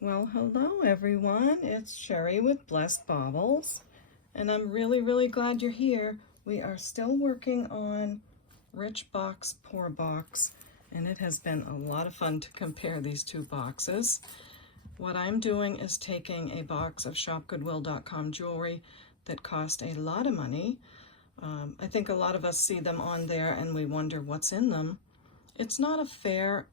Well, hello everyone. It's Sherry with Blessed Baubles, and I'm really glad you're here. We are still working on Rich Box, Poor Box, and it has been a lot of fun to compare these two boxes. What I'm doing is taking a box of ShopGoodWill.com jewelry that cost a lot of money. I think a lot of us see them on there and we wonder what's in them. It's not a fair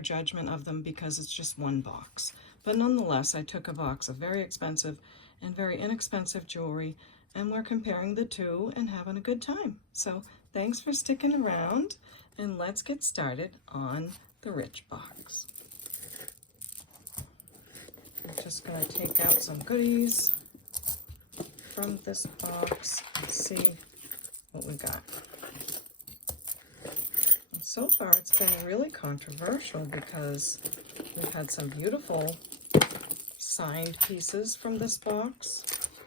judgment of them because it's just one box. But nonetheless, I took a box of very expensive and very inexpensive jewelry, and we're comparing the two and having a good time. So thanks for sticking around, and let's get started on the Rich box. I'm just going to take out some goodies from this box and see what we got. So far, it's been really controversial because we've had some beautiful signed pieces from this box,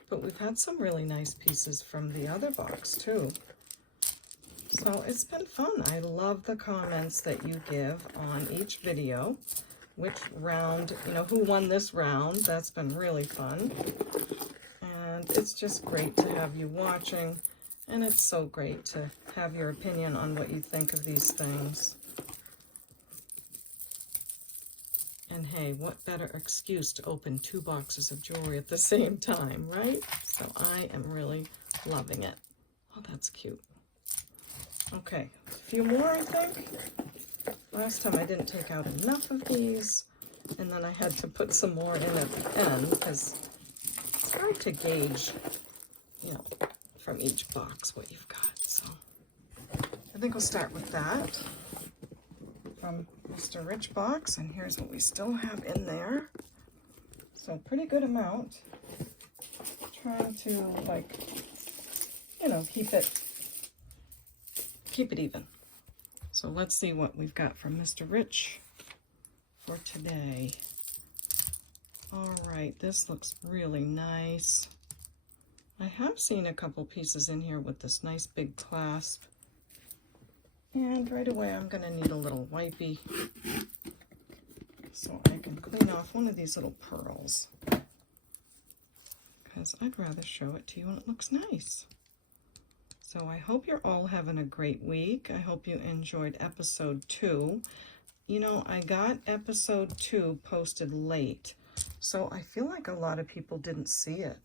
but we've had some really nice pieces from the other box too. So it's been fun. I love the comments that you give on each video, which round, who won this round. That's been really fun. And it's just great to have you watching. And it's so great to have your opinion on what you think of these things. And hey, what better excuse to open two boxes of jewelry at the same time, right? So I am really loving it. Oh, that's cute. Okay, a few more, I think. Last time I didn't take out enough of these, and then I had to put some more in at the end because it's hard to gauge, from each box what you've got. So I think we'll start with that from Mr. Rich box, and here's what we still have in there. So pretty good amount. Trying to keep it even. So let's see what we've got from Mr. Rich for today. All right, this looks really nice. I have seen a couple pieces in here with this nice big clasp. And right away I'm going to need a little wipey so I can clean off one of these little pearls, because I'd rather show it to you when it looks nice. So I hope you're all having a great week. I hope you enjoyed episode 2. I got episode 2 posted late, so I feel like a lot of people didn't see it.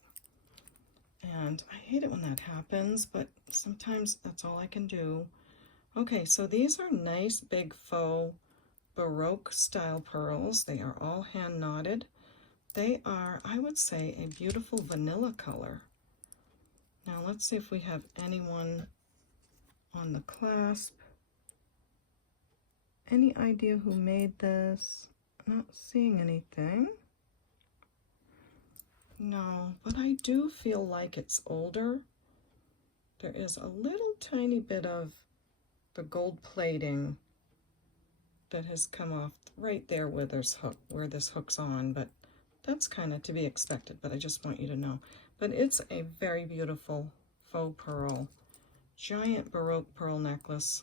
And I hate it when that happens, but sometimes that's all I can do. Okay, so these are nice big faux Baroque style pearls. They are all hand knotted. They are, I would say, a beautiful vanilla color. Now let's see if we have anyone on the clasp. Any idea who made this? Not seeing anything. No, but I do feel like it's older. There is a little tiny bit of the gold plating that has come off right there where this hook's on, but that's kind of to be expected, but I just want you to know. But it's a very beautiful faux pearl, giant Baroque pearl necklace.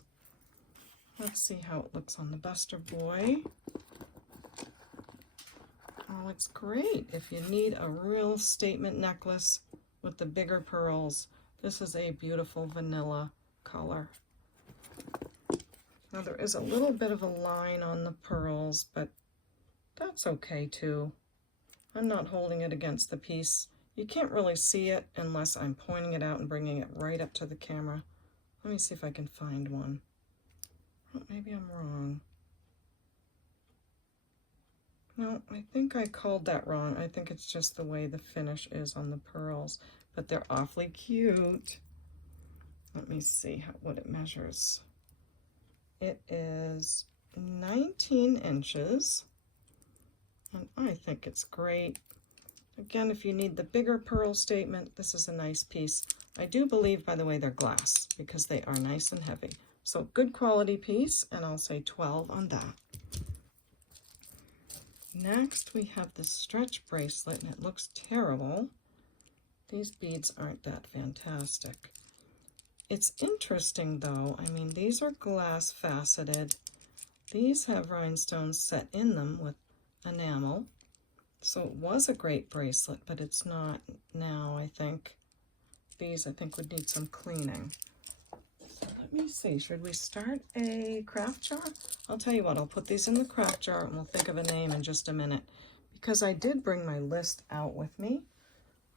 Let's see how it looks on the buster boy. Oh, it's great. If you need a real statement necklace with the bigger pearls, this is a beautiful vanilla color. Now there is a little bit of a line on the pearls, but that's okay too. I'm not holding it against the piece. You can't really see it unless I'm pointing it out and bringing it right up to the camera. Let me see if I can find one. Oh, maybe I'm wrong. No, I think I called that wrong. I think it's just the way the finish is on the pearls, but they're awfully cute. Let me see what it measures. It is 19 inches, and I think it's great. Again, if you need the bigger pearl statement, this is a nice piece. I do believe, by the way, they're glass because they are nice and heavy. So good quality piece, and I'll say 12 on that. Next, we have the stretch bracelet, and it looks terrible. These beads aren't that fantastic. It's interesting, though. These are glass faceted. These have rhinestones set in them with enamel. So it was a great bracelet, but it's not now, I think. These, I think, would need some cleaning. So let me see, should we start a craft jar? I'll tell you what, I'll put these in the craft jar and we'll think of a name in just a minute. Because I did bring my list out with me,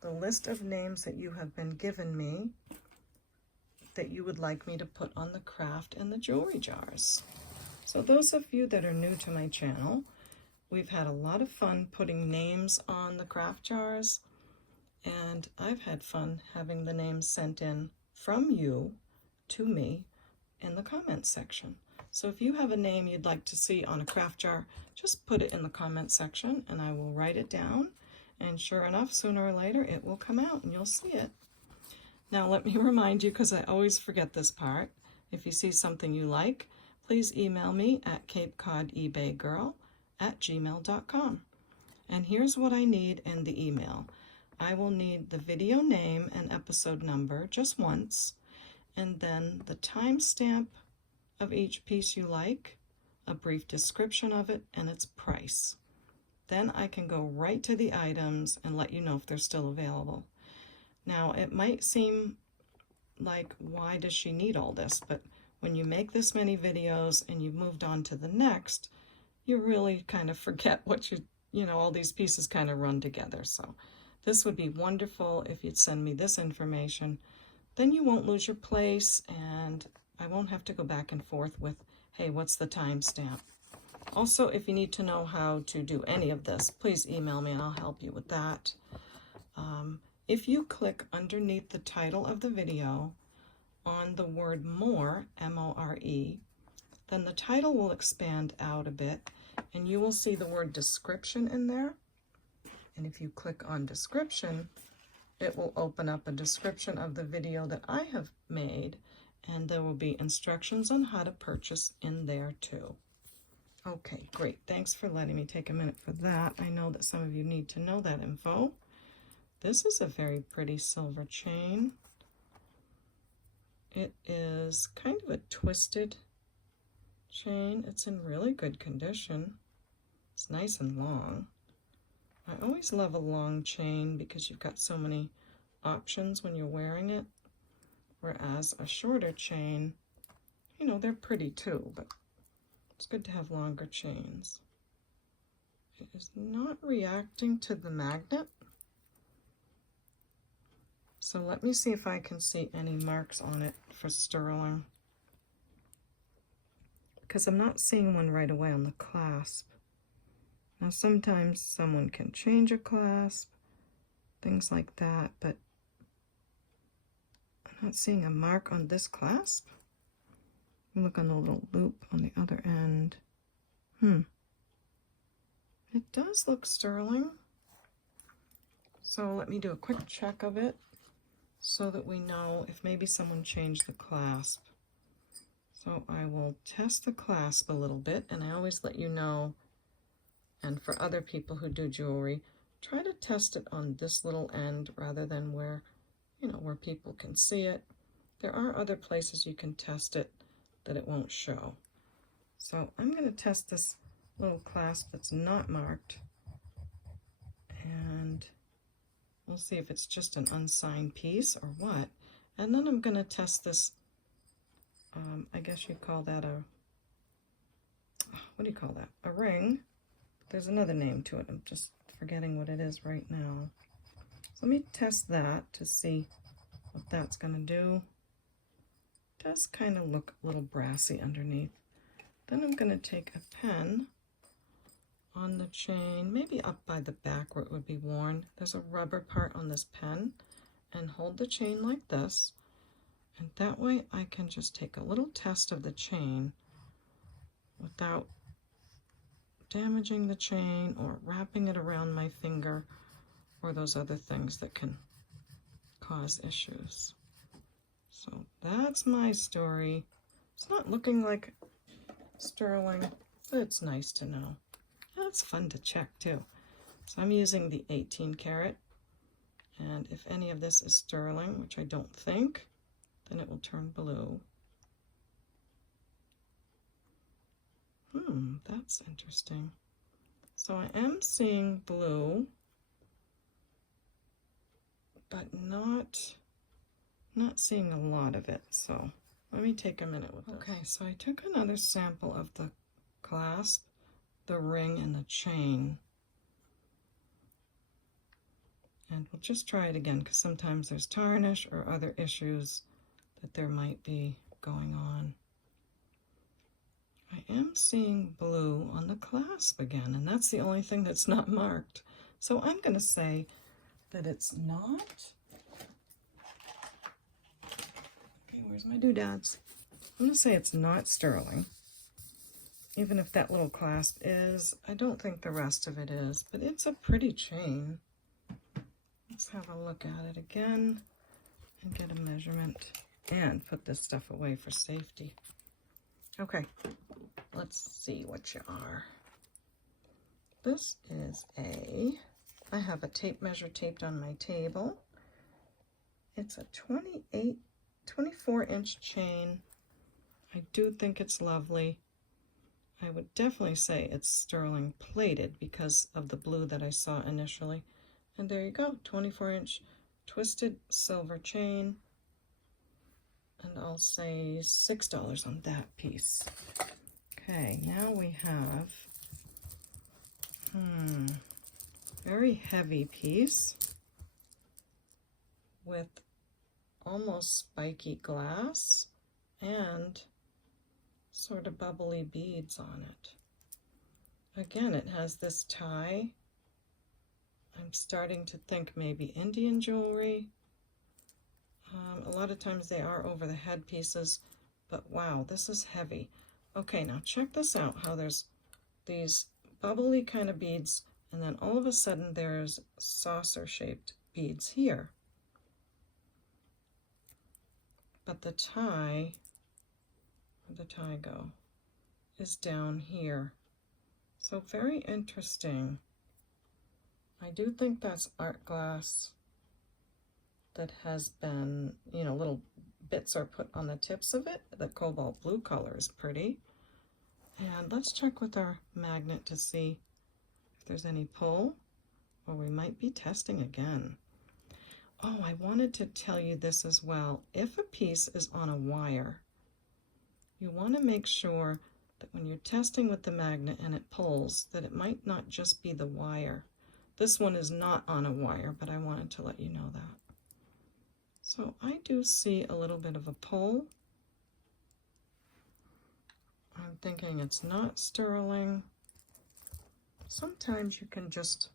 the list of names that you have been given me that you would like me to put on the craft and the jewelry jars. So those of you that are new to my channel, we've had a lot of fun putting names on the craft jars, and I've had fun having the names sent in from you to me in the comments section. So if you have a name you'd like to see on a craft jar, just put it in the comment section and I will write it down, and sure enough, sooner or later it will come out and you'll see it. Now let me remind you, because I always forget this part, if you see something you like, please email me at CapeCodEbayGirl@gmail.com. And here's what I need in the email. I will need the video name and episode number just once, and then the timestamp of each piece you like, a brief description of it, and its price. Then I can go right to the items and let you know if they're still available. Now, it might seem like, why does she need all this? But when you make this many videos and you've moved on to the next, you really kind of forget what you know, all these pieces kind of run together. So this would be wonderful if you'd send me this information. Then you won't lose your place, and I won't have to go back and forth with, hey, what's the timestamp? Also, if you need to know how to do any of this, please email me and I'll help you with that. If you click underneath the title of the video on the word more, M-O-R-E, then the title will expand out a bit and you will see the word description in there. And if you click on description, it will open up a description of the video that I have made, and there will be instructions on how to purchase in there too. Okay, great. Thanks for letting me take a minute for that. I know that some of you need to know that info. This is a very pretty silver chain. It is kind of a twisted chain. It's in really good condition. It's nice and long. I always love a long chain because you've got so many options when you're wearing it. Whereas a shorter chain, you know, they're pretty too, but it's good to have longer chains. It is not reacting to the magnet. So let me see if I can see any marks on it for sterling, because I'm not seeing one right away on the clasp. Now sometimes someone can change a clasp, things like that, but I'm not seeing a mark on this clasp. Look on the little loop on the other end. It does look sterling. So let me do a quick check of it so that we know if maybe someone changed the clasp. So I will test the clasp a little bit, and I always let you know, and for other people who do jewelry, try to test it on this little end rather than where, you know, where people can see it. There are other places you can test it that it won't show. So I'm going to test this little clasp that's not marked, and we'll see if it's just an unsigned piece or what. And then I'm going to test this, I guess you'd call that a, what do you call that? A ring. There's another name to it. I'm just forgetting what it is right now. So let me test that to see what that's going to do. It does kind of look a little brassy underneath. Then I'm going to take a pen on the chain, maybe up by the back where it would be worn. There's a rubber part on this pen, and hold the chain like this, and that way I can just take a little test of the chain without damaging the chain or wrapping it around my finger or those other things that can cause issues. So that's my story. It's not looking like sterling, but it's nice to know. That's fun to check too. So I'm using the 18 karat, and if any of this is sterling, which I don't think, then it will turn blue. That's interesting. So I am seeing blue, but not seeing a lot of it. So let me take a minute with this. Okay, so I took another sample of the clasp, the ring, and the chain. And we'll just try it again because sometimes there's tarnish or other issues that there might be going on. I am seeing blue on the clasp again, and that's the only thing that's not marked. So I'm going to say that it's not. Okay, where's my doodads? I'm going to say it's not sterling. Even if that little clasp is, I don't think the rest of it is, but it's a pretty chain. Let's have a look at it again and get a measurement and put this stuff away for safety. Okay, let's see what you are. This is I have a tape measure taped on my table. It's a 24-inch chain. I do think it's lovely. I would definitely say it's sterling plated because of the blue that I saw initially. And there you go, 24-inch twisted silver chain. And I'll say $6 on that piece. Okay, now we have very heavy piece with almost spiky glass and sort of bubbly beads on it. Again, it has this tie. I'm starting to think maybe Indian jewelry. A lot of times they are over the head pieces, but wow, this is heavy. Okay, now check this out, how there's these bubbly kind of beads, and then all of a sudden there's saucer-shaped beads here. But the tie, where'd the tie go, is down here. So very interesting. I do think that's art glass that has been, you know, little bits are put on the tips of it. The cobalt blue color is pretty. And let's check with our magnet to see if there's any pull, or we might be testing again. Oh, I wanted to tell you this as well. If a piece is on a wire, you want to make sure that when you're testing with the magnet and it pulls, that it might not just be the wire. This one is not on a wire, but I wanted to let you know that. So I do see a little bit of a pull. I'm thinking it's not sterling. Sometimes you can just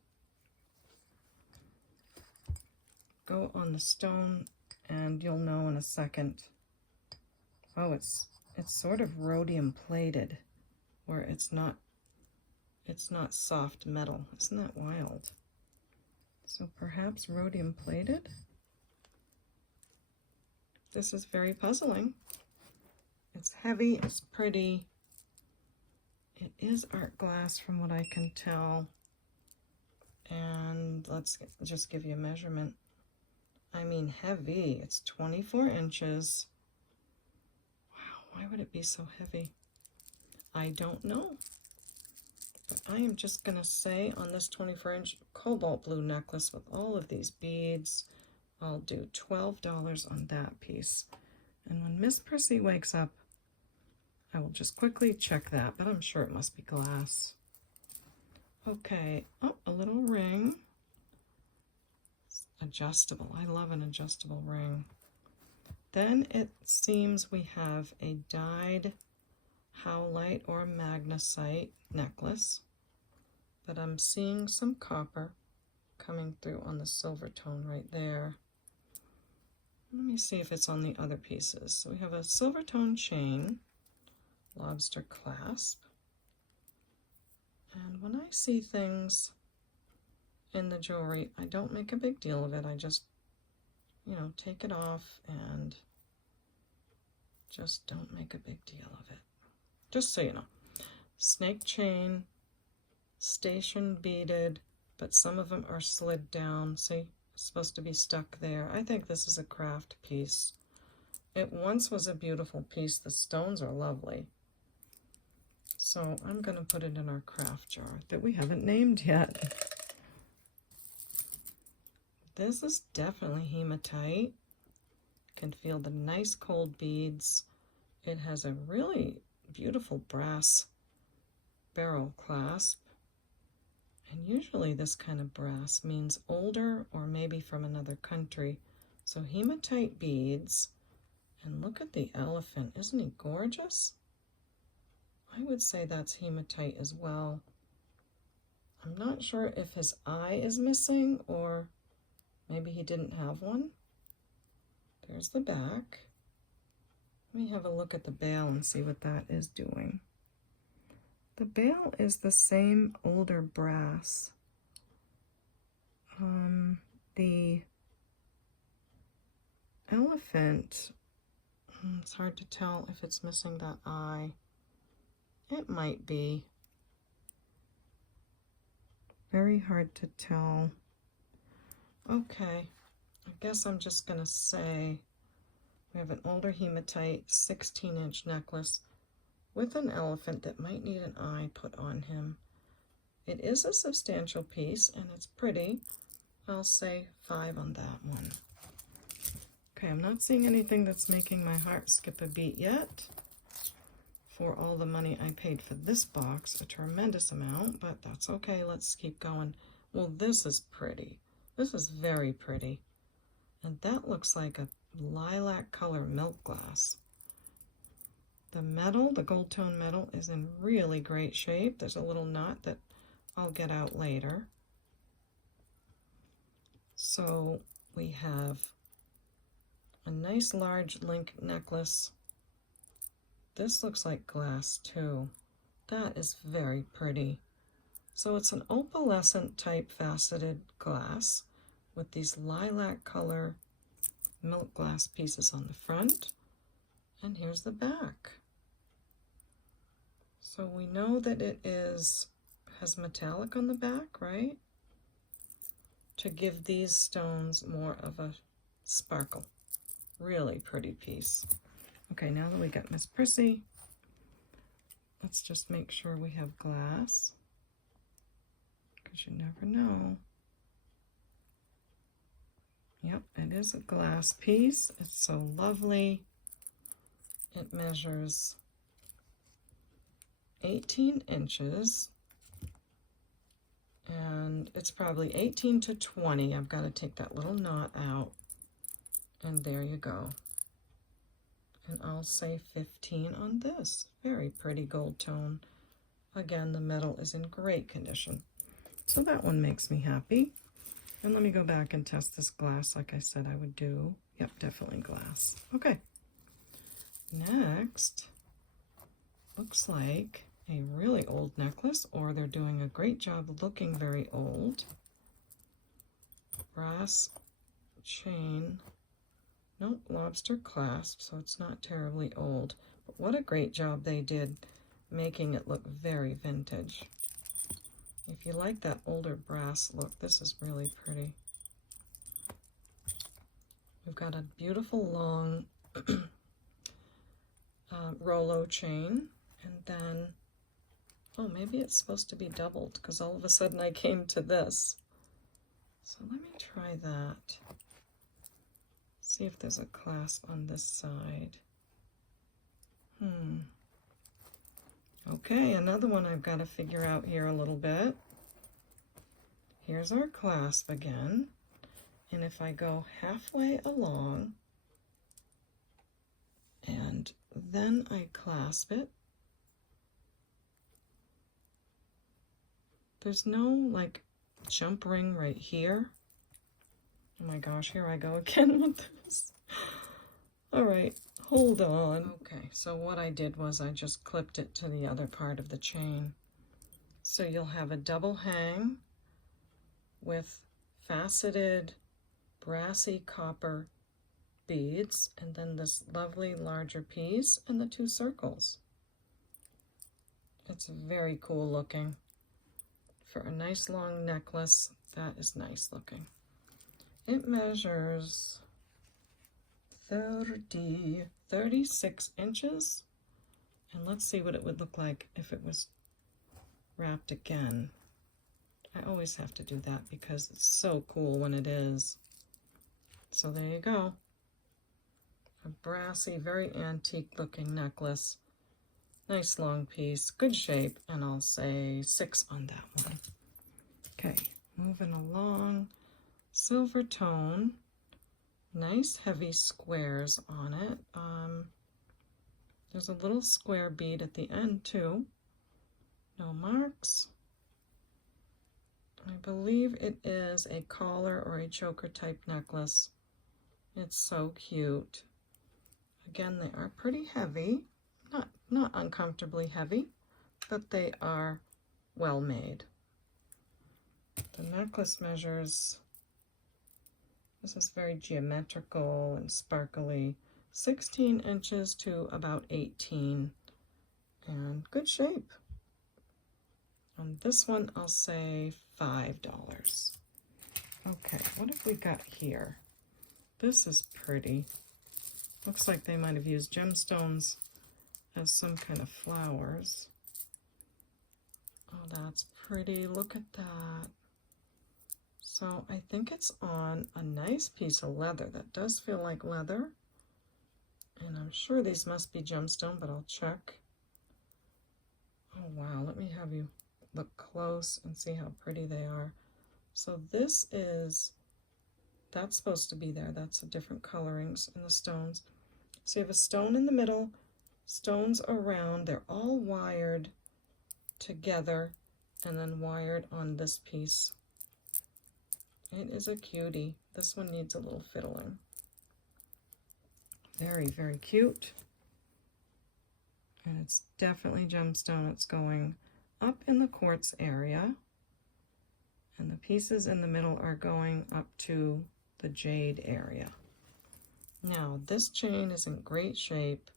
go on the stone and you'll know in a second. Oh, it's sort of rhodium plated, where it's not soft metal. Isn't that wild? So perhaps rhodium plated? This is very puzzling. It's heavy, it's pretty. It is art glass from what I can tell. And let's just give you a measurement. I mean heavy, it's 24 inches. Wow, why would it be so heavy? I don't know. But I am just gonna say on this 24-inch cobalt blue necklace with all of these beads, I'll do $12 on that piece. And when Miss Prissy wakes up, I will just quickly check that, but I'm sure it must be glass. Okay, oh, a little ring. It's adjustable. I love an adjustable ring. Then it seems we have a dyed howlite or magnesite necklace, but I'm seeing some copper coming through on the silver tone right there. Let me see if it's on the other pieces. So we have a silver tone chain, lobster clasp, and when I see things in the jewelry, I don't make a big deal of it. I just, you know, take it off and just don't make a big deal of it. Just so you know. Snake chain, station beaded, but some of them are slid down. See? Supposed to be stuck there. I think this is a craft piece. It once was a beautiful piece. The stones are lovely. So I'm going to put it in our craft jar that we haven't named yet. This is definitely hematite. Can feel the nice cold beads. It has a really beautiful brass barrel clasp. And usually this kind of brass means older or maybe from another country. So hematite beads. And look at the elephant. Isn't he gorgeous? I would say that's hematite as well. I'm not sure if his eye is missing or maybe he didn't have one. There's the back. Let me have a look at the bail and see what that is doing. The bail is the same older brass. The elephant, it's hard to tell if it's missing that eye. It might be. Very hard to tell. Okay, I guess I'm just going to say we have an older hematite 16-inch necklace with an elephant that might need an eye put on him. It is a substantial piece and it's pretty. I'll say 5 on that one. Okay, I'm not seeing anything that's making my heart skip a beat yet. For all the money I paid for this box, a tremendous amount, but that's okay. Let's keep going. Well, this is pretty. This is very pretty. And that looks like a lilac color milk glass. The metal, the gold tone metal, is in really great shape. There's a little knot that I'll get out later. So we have a nice large link necklace. This looks like glass too. That is very pretty. So it's an opalescent type faceted glass with these lilac color milk glass pieces on the front. And here's the back. So we know that it has metallic on the back, right? To give these stones more of a sparkle. Really pretty piece. Okay, now that we got Miss Prissy, let's just make sure we have glass, because you never know. Yep, it is a glass piece. It's so lovely. It measures 18 inches, and it's probably 18 to 20. I've got to take that little knot out, and there you go. And I'll say 15 on this. Very pretty gold tone. Again, the metal is in great condition. So that one makes me happy. And let me go back and test this glass like I said I would do. Yep, definitely glass. Okay. Next, looks like a really old necklace, or they're doing a great job looking very old. Brass chain. Nope, lobster clasp, so it's not terribly old. But what a great job they did making it look very vintage. If you like that older brass look, this is really pretty. We've got a beautiful long Rolo chain, and then, oh, maybe it's supposed to be doubled, because all of a sudden I came to this. So let me try that. See if there's a clasp on this side. Okay, another one I've got to figure out here a little bit. Here's our clasp again. And if I go halfway along, and then I clasp it, there's no like jump ring right here. Oh my gosh, here I go again with this. All right, hold on. Okay, so what I did was I just clipped it to the other part of the chain. So you'll have a double hang with faceted brassy copper beads, and then this lovely larger piece and the 2 circles. It's very cool looking. For a nice long necklace, that is nice looking. It measures 36 inches, And let's see what it would look like if it was wrapped again. I always have to do that because it's so cool when it is. So there you go. A brassy, very antique looking necklace. Nice long piece, good shape, and I'll say 6 on that one. Okay, moving along. Silver tone. Nice heavy squares on it. There's a little square bead at the end too. No marks. I believe it is a collar or a choker type necklace. It's so cute. Again, they are pretty heavy. Not uncomfortably heavy, but they are well made. The necklace measures, this is very geometrical and sparkly, 16 inches to about 18, and good shape. On this one, I'll say $5. Okay, what have we got here? This is pretty. Looks like they might have used gemstones as some kind of flowers. Oh, that's pretty. Look at that. So I think it's on a nice piece of leather. That does feel like leather. And I'm sure these must be gemstone, but I'll check. Oh, wow. Let me have you look close and see how pretty they are. So this is, that's supposed to be there. That's the different colorings in the stones. So you have a stone in the middle, stones around. They're all wired together and then wired on this piece. It is a cutie. This one needs a little fiddling. Very, very cute. And it's definitely gemstone. It's going up in the quartz area. And the pieces in the middle are going up to the jade area. Now, this chain is in great shape.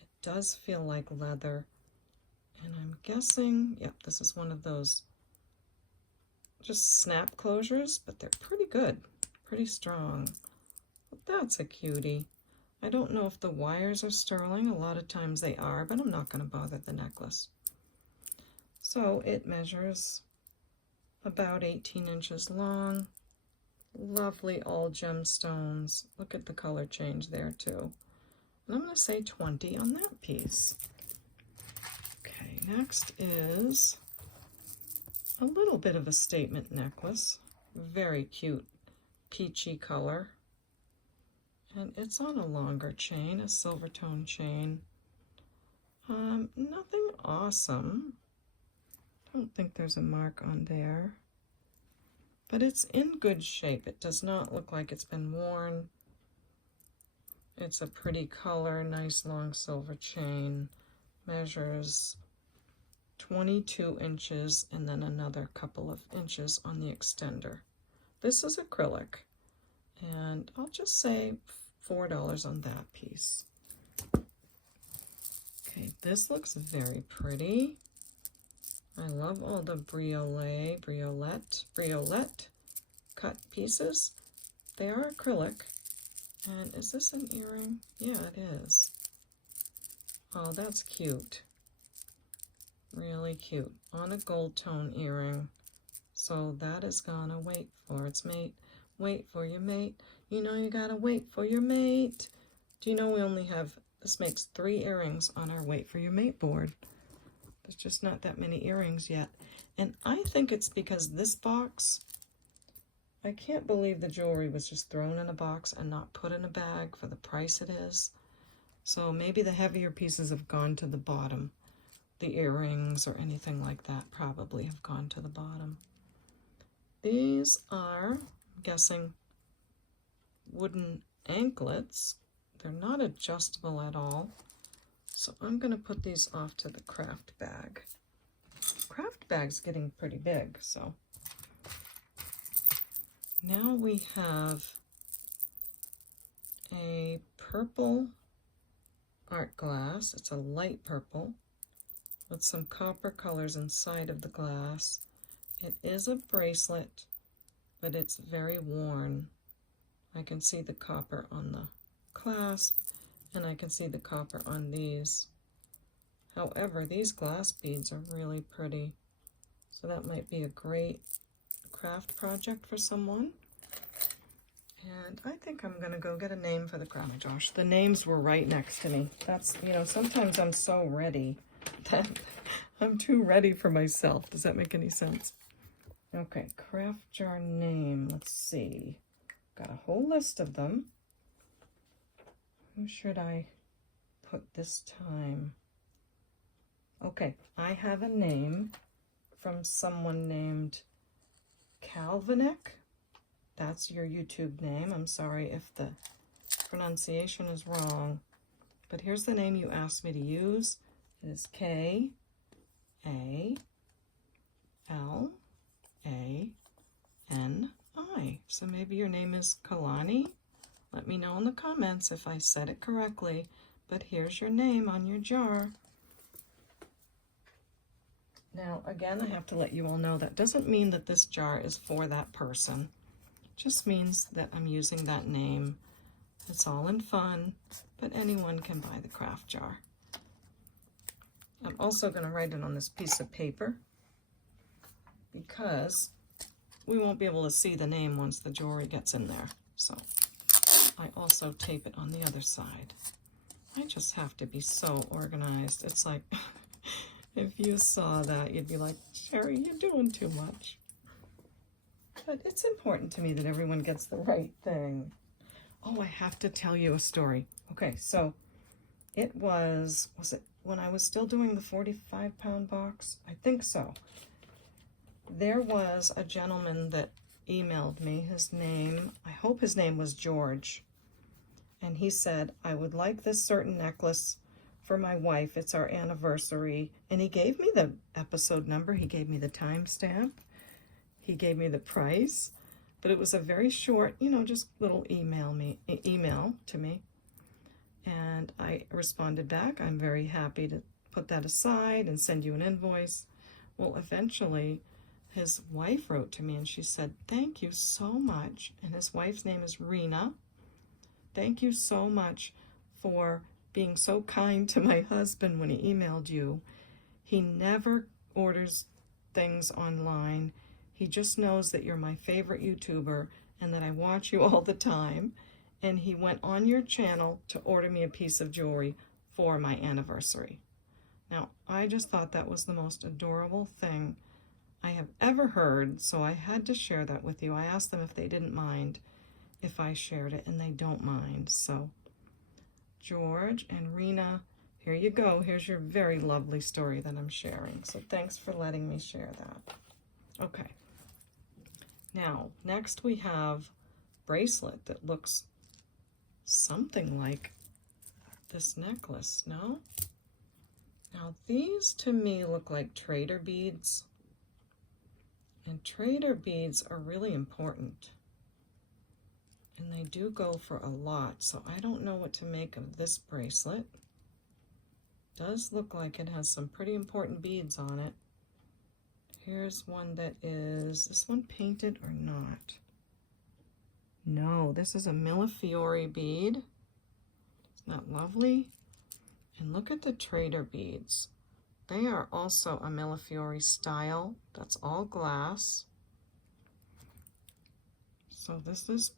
It does feel like leather. And I'm guessing, yep, this is one of those just snap closures, but they're pretty good, pretty strong. But that's a cutie. I don't know if the wires are sterling. A lot of times they are, but I'm not going to bother the necklace. So it measures about 18 inches long. Lovely all gemstones. Look at the color change there too. And I'm going to say 20 on that piece. Okay, next is a little bit of a statement necklace. Very cute peachy color. And it's on a longer chain, a silver tone chain. Nothing awesome. Don't think there's a mark on there. But it's in good shape. It does not look like it's been worn. It's a pretty color, nice long silver chain. Measures 22 inches and then another couple of inches on the extender. This is acrylic. And I'll just say $4 on that piece. Okay, this looks very pretty. I love all the briolette cut pieces. They are acrylic. And is this an earring? Yeah, it is. Oh, that's cute. Really cute. On a gold tone earring. So that is gonna wait for its mate. Wait for your mate. You know you gotta wait for your mate. Do you know we only have, this makes 3 earrings on our wait for your mate board. There's just not that many earrings yet. And I think it's because this box, I can't believe the jewelry was just thrown in a box and not put in a bag for the price it is. So maybe the heavier pieces have gone to the bottom. The earrings or anything like that probably have gone to the bottom. These are, I'm guessing, wooden anklets. They're not adjustable at all. So I'm going to put these off to the craft bag. Craft bag's getting pretty big, so. Now we have a purple art glass. It's a light purple with some copper colors inside of the glass. It is a bracelet, but it's very worn. I can see the copper on the clasp, and I can see the copper on these. However, these glass beads are really pretty. So that might be a great craft project for someone. And I think I'm gonna go get a name for the crown. Oh my gosh, the names were right next to me. That's, you know, sometimes I'm so ready that I'm too ready for myself. Does that make any sense? Okay, craft jar name. Let's see. Got a whole list of them. Who should I put this time? Okay, I have a name from someone named Calvinic. That's your YouTube name. I'm sorry if the pronunciation is wrong, but here's the name you asked me to use. It is K-A-L-A-N-I. So maybe your name is Kalani. Let me know in the comments if I said it correctly, but here's your name on your jar. Now, again, I have to let you all know that doesn't mean that this jar is for that person. It just means that I'm using that name. It's all in fun, but anyone can buy the craft jar. I'm also going to write it on this piece of paper because we won't be able to see the name once the jewelry gets in there. So I also tape it on the other side. I just have to be so organized. It's like, if you saw that, you'd be like, Sherry, you're doing too much. But it's important to me that everyone gets the right thing. Oh, I have to tell you a story. Okay, so it was it when I was still doing the 45-pound box? I think so. There was a gentleman that emailed me. His name, I hope his name was George. And he said, I would like this certain necklace for my wife. It's our anniversary. And he gave me the episode number. He gave me the timestamp. He gave me the price. But it was a very short, you know, just little email to me. And I responded back, I'm very happy to put that aside and send you an invoice. Well, eventually, his wife wrote to me and she said, thank you so much. And his wife's name is Rena. Thank you so much for being so kind to my husband when he emailed you. He never orders things online. He just knows that you're my favorite YouTuber and that I watch you all the time. And he went on your channel to order me a piece of jewelry for my anniversary. Now, I just thought that was the most adorable thing I have ever heard, so I had to share that with you. I asked them if they didn't mind if I shared it, and they don't mind. So, George and Rena, here you go. Here's your very lovely story that I'm sharing. So thanks for letting me share that. Okay. Now, next we have bracelet that looks something like this necklace, no? Now, these to me look like trader beads. And trader beads are really important. And they do go for a lot, so I don't know what to make of this bracelet. Does look like it has some pretty important beads on it. Here's one that is this one painted or not? No, this is a Millefiori bead. Isn't that lovely? And look at the trader beads. They are also a Millefiori style. That's all glass. So this is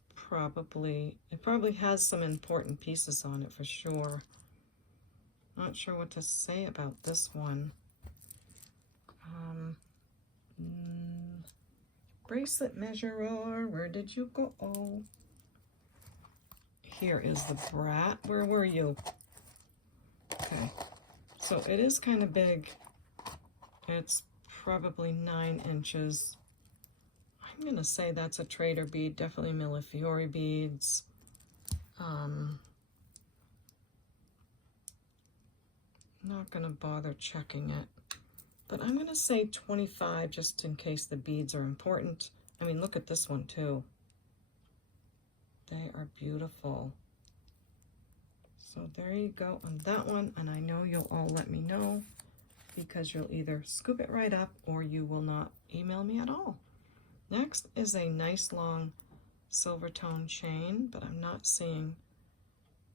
it probably has some important pieces on it for sure. Not sure what to say about this one. Bracelet measurer, where did you go? Here is the brat. Where were you? Okay, so it is kind of big. It's probably 9 inches. I'm going to say that's a trader bead, definitely Millefiori beads. Not going to bother checking it. But I'm going to say 25 just in case the beads are important. I mean, look at this one too. They are beautiful. So there you go on that one. And I know you'll all let me know because you'll either scoop it right up or you will not email me at all. Next is a nice long silver tone chain, but I'm not seeing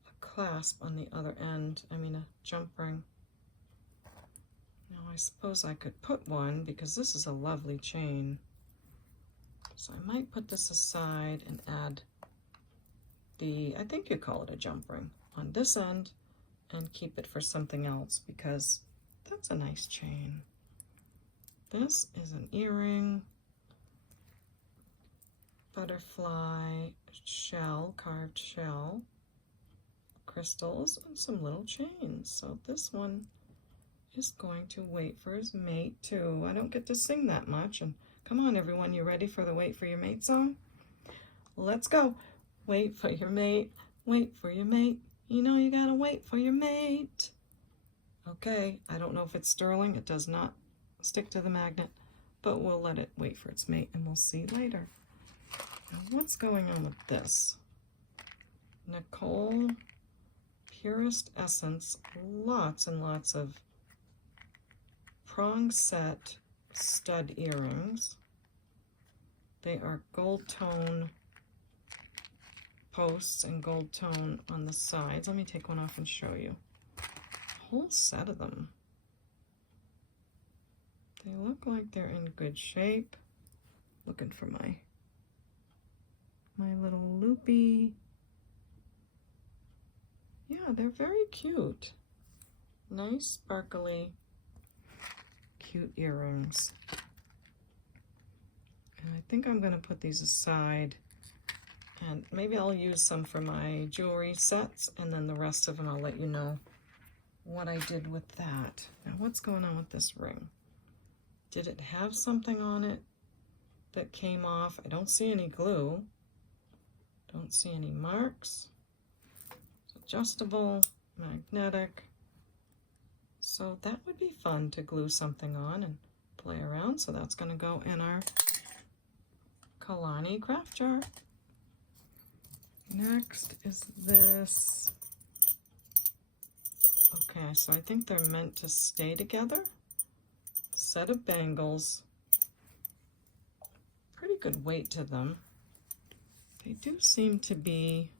a clasp on the other end. I mean a jump ring. I suppose I could put one because this is a lovely chain. So I might put this aside and add the, I think you call it a jump ring, on this end and keep it for something else because that's a nice chain. This is an earring, butterfly shell, carved shell, crystals, and some little chains. So this one is going to wait for his mate too. I don't get to sing that much. And come on everyone, you ready for the Wait for Your Mate song? Let's go. Wait for your mate, wait for your mate. You know you gotta wait for your mate. Okay, I don't know if it's sterling. It does not stick to the magnet, but we'll let it wait for its mate and we'll see later. Now what's going on with this? Nicole Purest Essence, lots and lots of prong set stud earrings. They are gold tone posts and gold tone on the sides. Let me take one off and show you. A whole set of them. They look like they're in good shape. Looking for my little loopy. Yeah, they're very cute. Nice, sparkly, cute earrings. And I think I'm going to put these aside. And maybe I'll use some for my jewelry sets, and then the rest of them I'll let you know what I did with that. Now, what's going on with this ring? Did it have something on it that came off? I don't see any glue. Don't see any marks. It's adjustable, magnetic. So that would be fun to glue something on and play around. So that's going to go in our Kalani craft jar. Next is this. Okay, so I think they're meant to stay together. Set of bangles. Pretty good weight to them. They do seem to be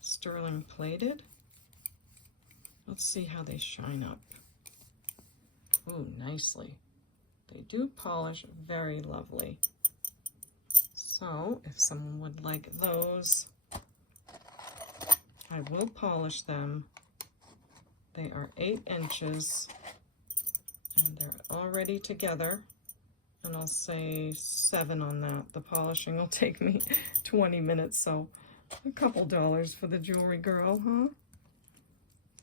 sterling plated. Let's see how they shine up. Ooh, nicely. They do polish very lovely. So if someone would like those, I will polish them. They are 8 inches and they're already together. And I'll say 7 on that. The polishing will take me 20 minutes, so a couple dollars for the jewelry girl, huh?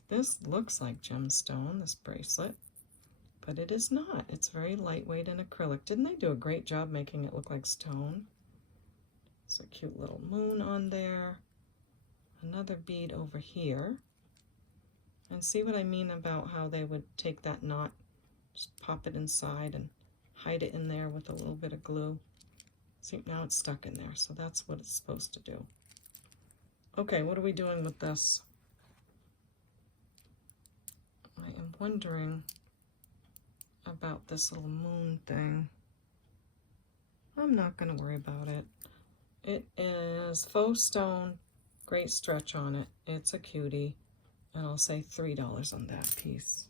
This looks like gemstone, this bracelet, but it is not. It's very lightweight and acrylic. Didn't they do a great job making it look like stone? It's a cute little moon on there. Another bead over here. And see what I mean about how they would take that knot, just pop it inside and hide it in there with a little bit of glue. See, now it's stuck in there, so that's what it's supposed to do. Okay, what are we doing with this? I am wondering about this little moon thing. I'm not going to worry about it. It is faux stone, great stretch on it. It's a cutie, and I'll say $3 on that piece.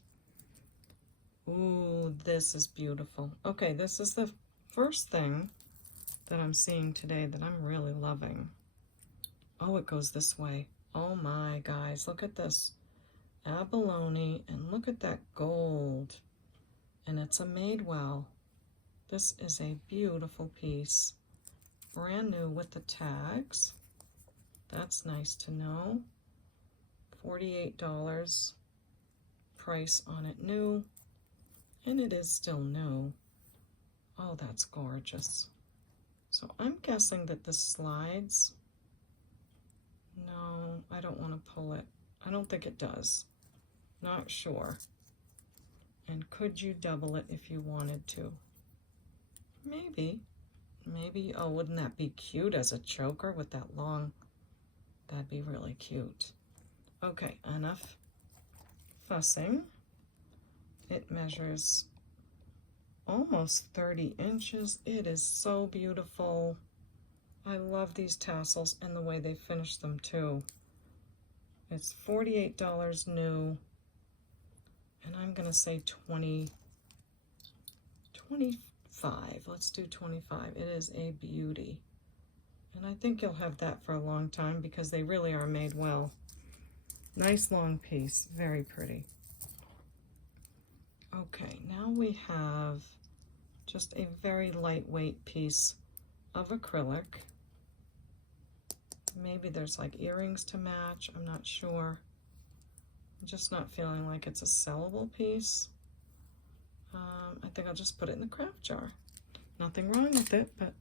Ooh, this is beautiful. Okay, this is the first thing that I'm seeing today that I'm really loving. Oh, it goes this way. Oh my, guys, look at this. Abalone, and look at that gold. And it's a Madewell. This is a beautiful piece. Brand new with the tags. That's nice to know. $48 price on it new. And it is still new. Oh, that's gorgeous. So I'm guessing that this slides. No, I don't want to pull it. I don't think it does. Not sure. And could you double it if you wanted to? Maybe. Maybe. Oh, wouldn't that be cute as a choker with that long? That'd be really cute. Okay, enough fussing. It measures almost 30 inches. It is so beautiful. I love these tassels and the way they finish them too. It's $48 new, and I'm gonna say 20 25. Let's do 25. It is a beauty. And I think you'll have that for a long time because they really are made well. Nice long piece, very pretty. Okay, now we have just a very lightweight piece of acrylic. Maybe there's like earrings to match, I'm not sure. I'm just not feeling like it's a sellable piece. I think I'll just put it in the craft jar. Nothing wrong with it, but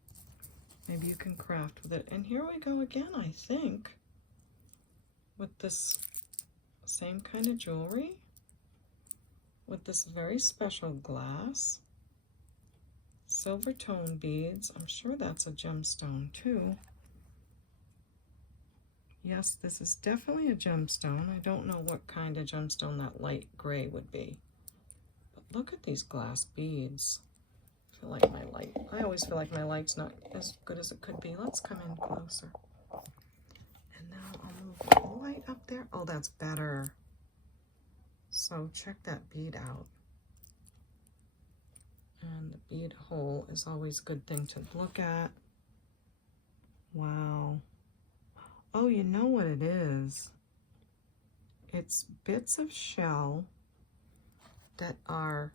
maybe you can craft with it. And here we go again, I think, with this same kind of jewelry, with this very special glass, silver tone beads. I'm sure that's a gemstone too. Yes, this is definitely a gemstone. I don't know what kind of gemstone that light gray would be. But look at these glass beads. I feel like my light, I always feel like my light's not as good as it could be. Let's come in closer. And now I'll move the light up there. Oh, that's better. So check that bead out. And the bead hole is always a good thing to look at. Wow. Oh, you know what it is? It's bits of shell that are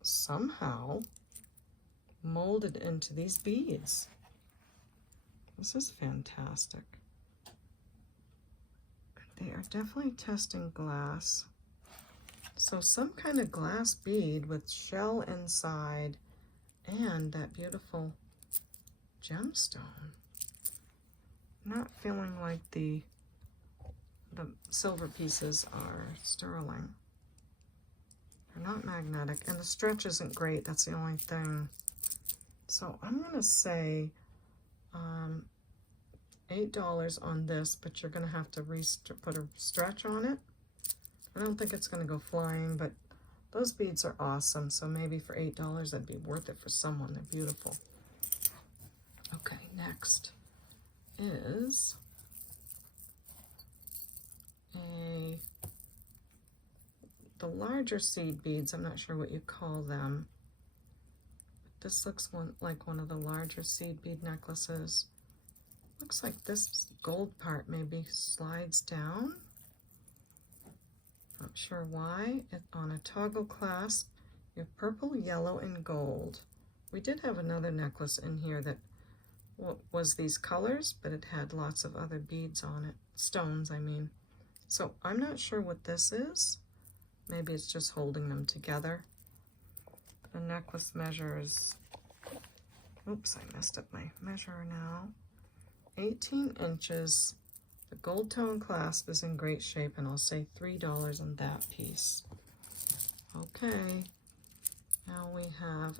somehow molded into these beads. This is fantastic. They are definitely testing glass. So some kind of glass bead with shell inside and that beautiful gemstone. Not feeling like the silver pieces are sterling. They're not magnetic, and the stretch isn't great. That's the only thing. So I'm gonna say $8 on this, but you're gonna have to put a stretch on it. I don't think it's gonna go flying, but those beads are awesome. So maybe for $8, that'd be worth it for someone. They're beautiful. Okay, next is the larger seed beads. I'm not sure what you call them. This looks like one of the larger seed bead necklaces. Looks like this gold part maybe slides down. Not sure why. On a toggle clasp, you have purple, yellow, and gold. We did have another necklace in here that was these colors, but it had lots of other beads on it. Stones, I mean. So I'm not sure what this is. Maybe it's just holding them together. The necklace measures, oops, I messed up my measure now. 18 inches. The gold tone clasp is in great shape, and I'll say $3 on that piece. Okay, now we have,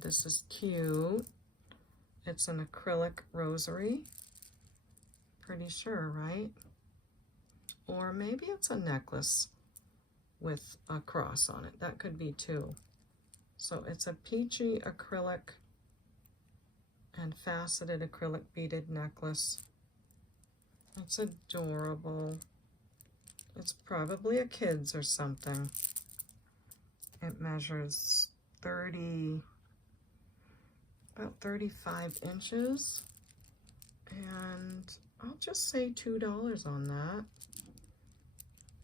this is cute. It's an acrylic rosary. Pretty sure, right? Or maybe it's a necklace with a cross on it. That could be too. So it's a peachy acrylic and faceted acrylic beaded necklace. It's adorable. It's probably a kid's or something. It measures about 35 inches. And I'll just say $2 on that.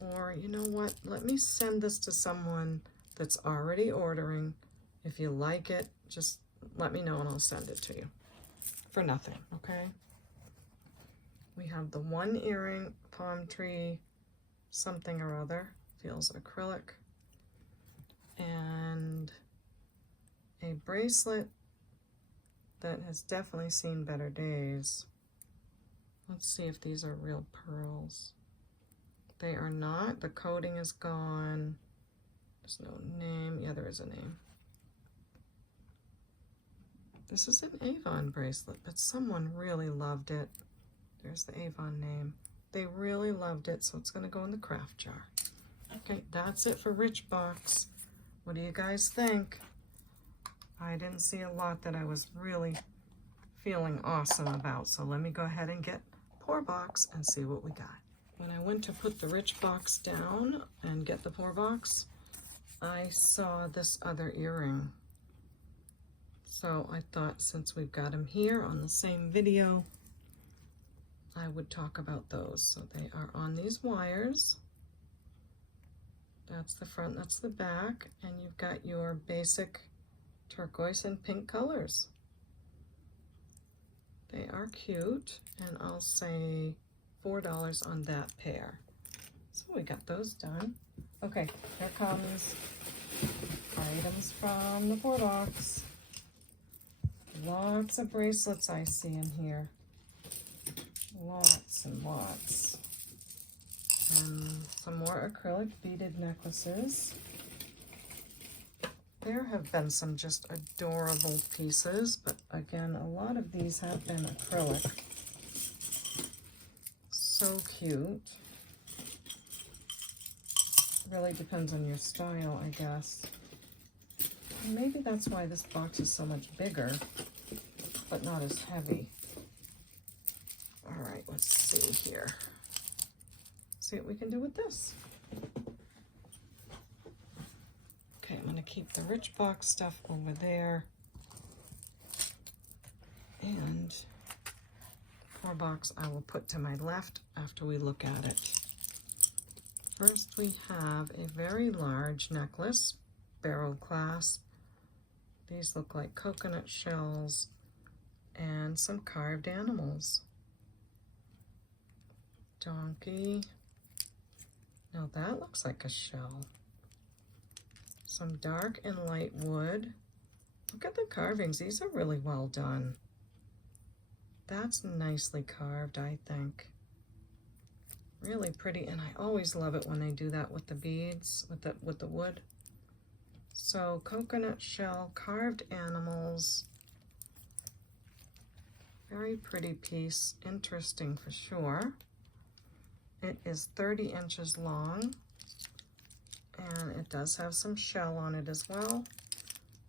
Or you know what? Let me send this to someone that's already ordering. If you like it, just let me know and I'll send it to you for nothing, okay? We have the one earring, palm tree, something or other, feels acrylic, and a bracelet that has definitely seen better days. Let's see if these are real pearls. They are not. The coating is gone. There's no name. Yeah, there is a name. This is an Avon bracelet, but someone really loved it. There's the Avon name. They really loved it, so it's going to go in the craft jar. Okay, that's it for Rich Box. What do you guys think? I didn't see a lot that I was really feeling awesome about, so let me go ahead and get Poor Box and see what we got. When I went to put the Rich Box down and get the Poor Box, I saw this other earring. So I thought since we've got them here on the same video, I would talk about those. So they are on these wires. That's the front, that's the back, and you've got your basic turquoise and pink colors. They are cute, and I'll say $4 on that pair. So we got those done. Okay, here comes items from the 4-box. Lots of bracelets I see in here. Lots and lots. And some more acrylic beaded necklaces. There have been some just adorable pieces, but again, a lot of these have been acrylic. So cute. Really depends on your style, I guess. And maybe that's why this box is so much bigger, but not as heavy. All right, let's see here. See what we can do with this. Okay, I'm gonna keep the rich box stuff over there. And 4-box I will put to my left after we look at it. First we have a very large necklace, barrel clasp. These look like coconut shells and some carved animals. Donkey. Now that looks like a shell. Some dark and light wood. Look at the carvings. These are really well done. That's nicely carved, I think. Really pretty, and I always love it when they do that with the beads, with the wood. So coconut shell, carved animals. Very pretty piece, interesting for sure. It is 30 inches long, and it does have some shell on it as well.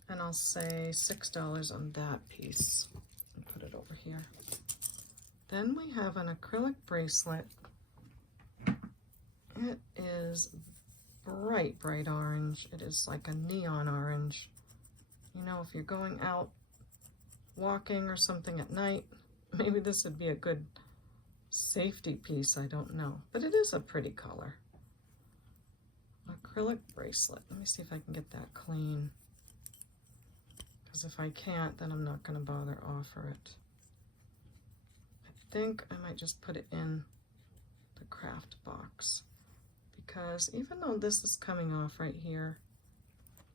And I'll say $6 on that piece. And put it over here. Then we have an acrylic bracelet. It is bright, bright orange. It is like a neon orange. You know, if you're going out walking or something at night, maybe this would be a good safety piece, I don't know. But it is a pretty color. Acrylic bracelet. Let me see if I can get that clean. Because if I can't, then I'm not going to bother offer it. I think I might just put it in the craft box. Because even though this is coming off right here,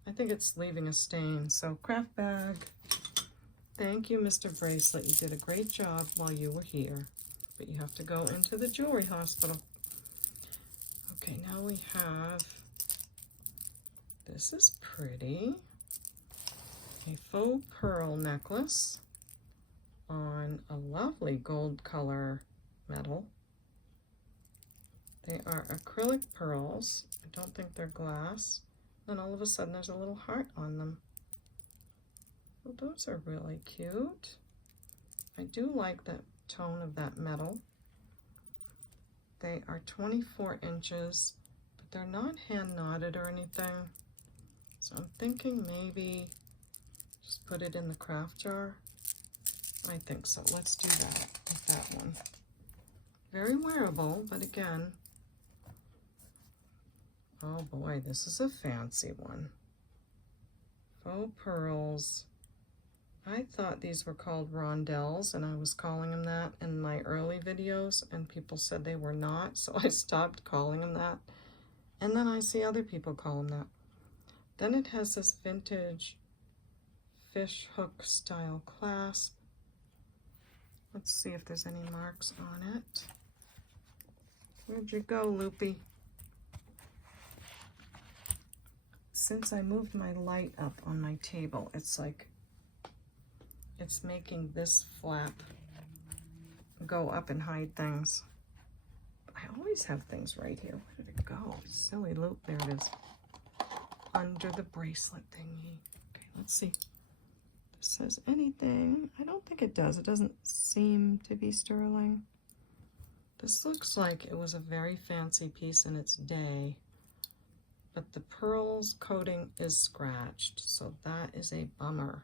I think it's leaving a stain. So craft bag. Thank you, Mr. Bracelet. You did a great job while you were here. But you have to go into the jewelry hospital. Okay, now we have, this is pretty, a faux pearl necklace on a lovely gold color metal. They are acrylic pearls. I don't think they're glass. Then all of a sudden there's a little heart on them. Well, those are really cute. I do like the tone of that metal. They are 24 inches, but they're not hand knotted or anything. So I'm thinking maybe just put it in the craft jar. I think so. Let's do that with that one. Very wearable, but again, oh boy, this is a fancy one. Faux pearls. I thought these were called rondelles, and I was calling them that in my early videos, and people said they were not, so I stopped calling them that. And then I see other people call them that. Then it has this vintage fish hook style clasp. Let's see if there's any marks on it. Where'd you go, Loopy? Since I moved my light up on my table, it's like, it's making this flap go up and hide things. I always have things right here. Where did it go? Silly loop. There it is. Under the bracelet thingy. Okay, let's see. This says anything. I don't think it does. It doesn't seem to be sterling. This looks like it was a very fancy piece in its day, but the pearls coating is scratched, so that is a bummer.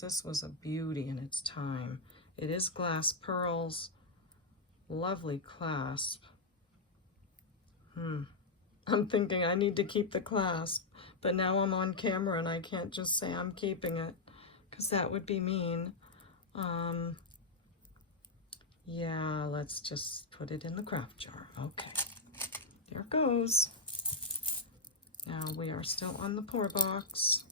This was a beauty in its time. It is glass pearls. Lovely clasp. I'm thinking I need to keep the clasp, but now I'm on camera and I can't just say I'm keeping it, because that would be mean. Yeah, let's just put it in the craft jar. Okay, there it goes. Now we are still on the pour box.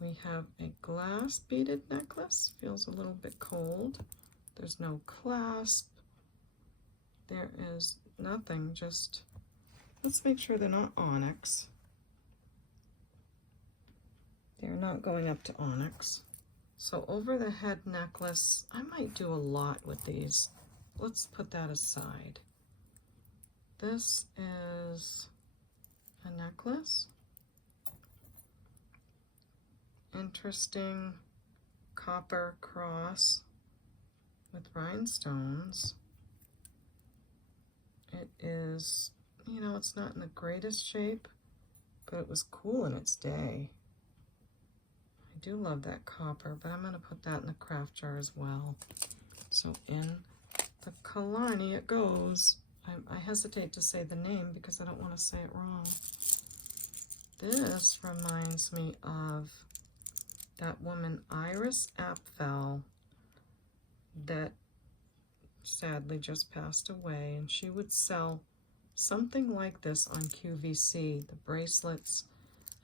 We have a glass beaded necklace. Feels a little bit cold. There's no clasp. There is nothing, just, let's make sure they're not onyx. They're not going up to onyx. So over the head necklace, I might do a lot with these. Let's put that aside. This is a necklace. Interesting copper cross with rhinestones. It is, you know, it's not in the greatest shape, but it was cool in its day. I do love that copper, but I'm going to put that in the craft jar as well. So in the Killarney it goes. I hesitate to say the name because I don't want to say it wrong. This reminds me of that woman Iris Apfel that sadly just passed away, and she would sell something like this on QVC, the bracelets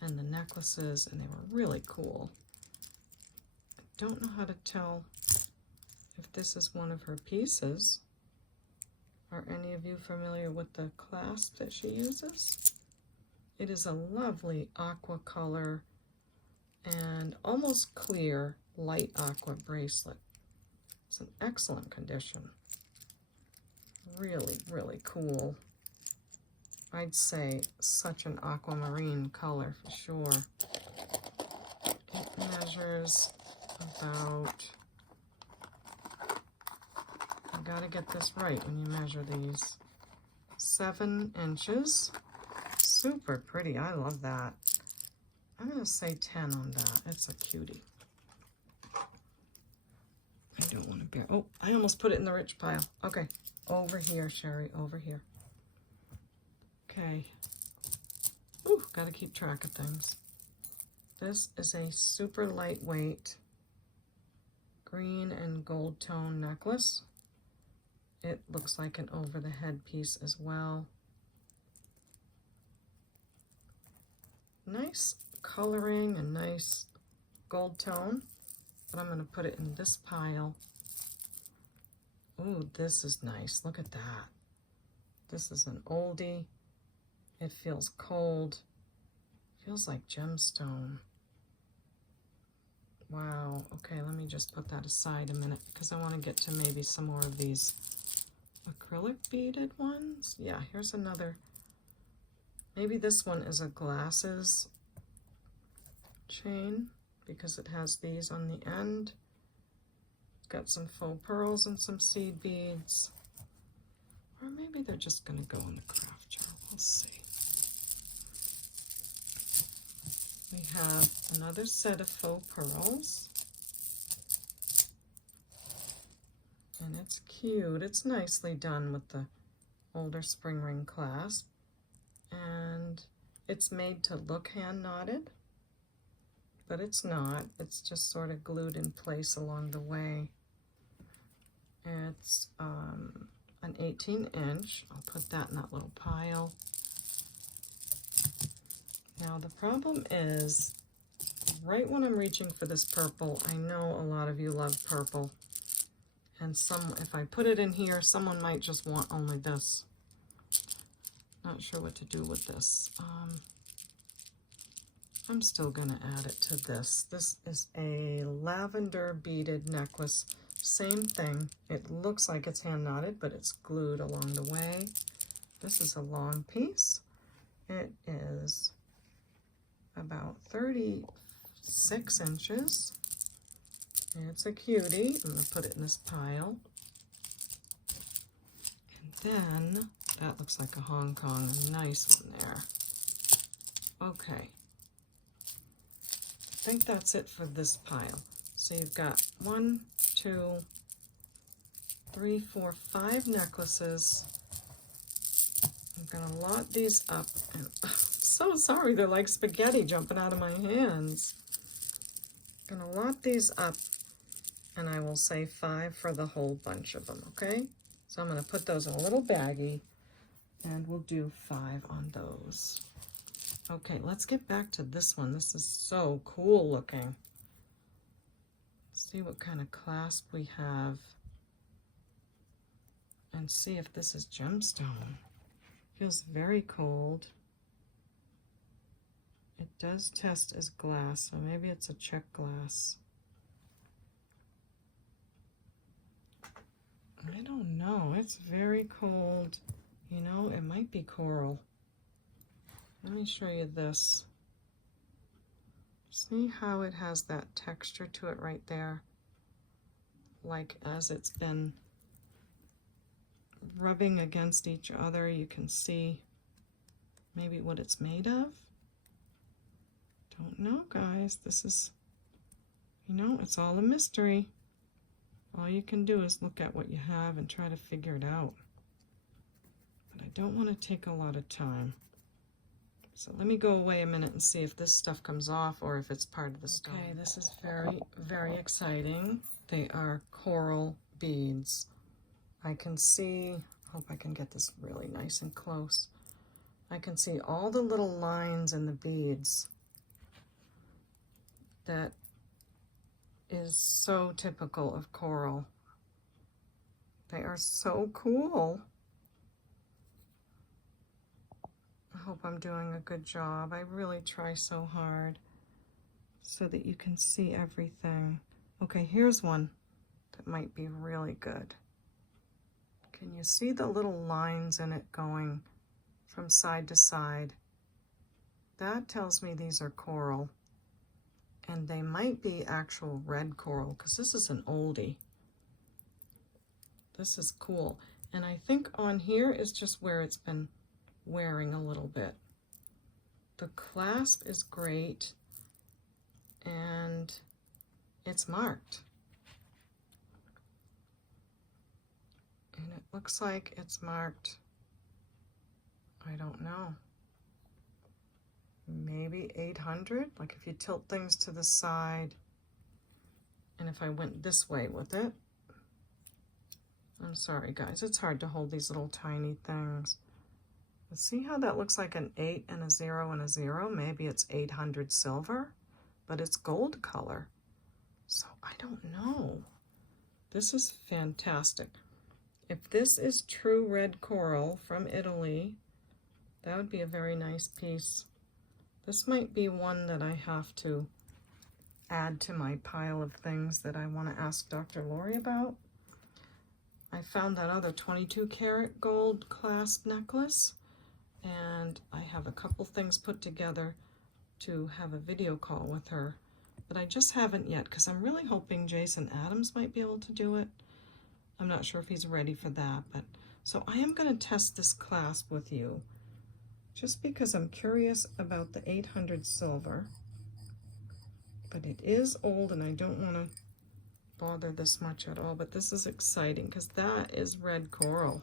and the necklaces, and they were really cool. I don't know how to tell if this is one of her pieces. Are any of you familiar with the clasp that she uses? It is a lovely aqua color and almost clear light aqua bracelet. It's in excellent condition. Really, really cool. I'd say such an aquamarine color for sure. It measures about, I gotta get this right when you measure these, 7 inches. Super pretty, I love that. I'm gonna say 10 on that. It's a cutie. I don't want to bear, oh, I almost put it in the rich pile. Okay, over here, Sherry, over here. Okay. Ooh, gotta keep track of things. This is a super lightweight green and gold tone necklace. It looks like an over the head piece as well. Nice coloring and nice gold tone, but I'm going to put it in this pile. Ooh, this is nice. Look at that. This is an oldie. It feels cold. Feels like gemstone. Wow. Okay, let me just put that aside a minute because I want to get to maybe some more of these acrylic beaded ones. Yeah, here's another. Maybe this one is a glasses chain because it has these on the end. Got some faux pearls and some seed beads. Or maybe they're just going to go in the craft jar. We'll see. We have another set of faux pearls. And it's cute. It's nicely done with the older spring ring clasp. And it's made to look hand knotted, but it's not. It's just sort of glued in place along the way. It's an 18-inch. I'll put that in that little pile. Now the problem is, right when I'm reaching for this purple, I know a lot of you love purple, and if I put it in here, someone might just want only this. Not sure what to do with this. I'm still going to add it to this. This is a lavender beaded necklace. Same thing. It looks like it's hand knotted, but it's glued along the way. This is a long piece. It is about 36 inches. It's a cutie. I'm going to put it in this pile. And then, that looks like a Hong Kong, a nice one there. Okay. I think that's it for this pile. So you've got 1, 2, 3, 4, 5 necklaces. I'm gonna lot these up, and I'm so sorry, they're like spaghetti jumping out of my hands. I'm gonna lot these up, and I will say 5 for the whole bunch of them, okay? So I'm gonna put those in a little baggie, and we'll do 5 on those. Okay, let's get back to this one. This is so cool looking. See what kind of clasp we have, and see if this is gemstone. Feels very cold. It does test as glass, so maybe it's a check glass. I don't know. It's very cold. You know, it might be coral. Let me show you this. See how it has that texture to it right there? Like as it's been rubbing against each other, you can see maybe what it's made of. Don't know, guys. This is, you know, it's all a mystery. All you can do is look at what you have and try to figure it out. But I don't want to take a lot of time. So let me go away a minute and see if this stuff comes off or if it's part of the stone. Okay, this is very, very exciting. They are coral beads. I can see, hope I can get this really nice and close. I can see all the little lines in the beads. That is so typical of coral. They are so cool. I hope I'm doing a good job. I really try so hard so that you can see everything. Okay, here's one that might be really good. Can you see the little lines in it going from side to side? That tells me these are coral. And they might be actual red coral, because this is an oldie. This is cool. And I think on here is just where it's been wearing a little bit. The clasp is great, and it's marked. And it looks like it's marked, I don't know, maybe 800, like if you tilt things to the side, and if I went this way with it. I'm sorry guys, it's hard to hold these little tiny things. But see how that looks like an 8 and a 0 and a 0? Maybe it's 800 silver, but it's gold color. So I don't know. This is fantastic. If this is true red coral from Italy, that would be a very nice piece. This might be one that I have to add to my pile of things that I want to ask Dr. Lori about. I found that other 22 karat gold clasp necklace, and I have a couple things put together to have a video call with her, but I just haven't yet because I'm really hoping Jason Adams might be able to do it. I'm not sure if he's ready for that, but so I am going to test this clasp with you just because I'm curious about the 800 silver, but it is old and I don't want to bother this much at all, but this is exciting because that is red coral.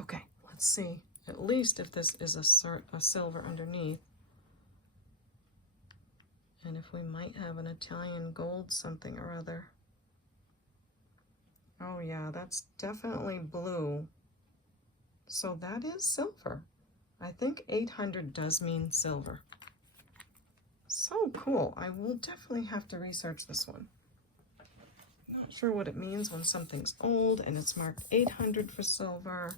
Okay, let's see at least if this is a silver underneath, and if we might have an Italian gold something or other. Oh yeah, that's definitely blue. So that is silver. I think 800 does mean silver. So cool. I will definitely have to research this one. Not sure what it means when something's old and it's marked 800 for silver.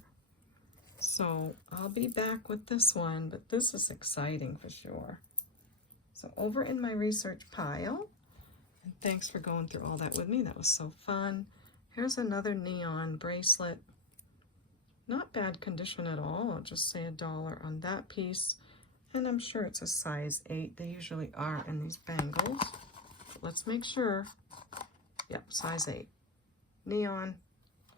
So I'll be back with this one, but this is exciting for sure. So over in my research pile, and thanks for going through all that with me. That was so fun. Here's another neon bracelet. Not bad condition at all. I'll just say $1 on that piece. And I'm sure it's a size 8. They usually are in these bangles. But let's make sure. Yep, size 8. Neon,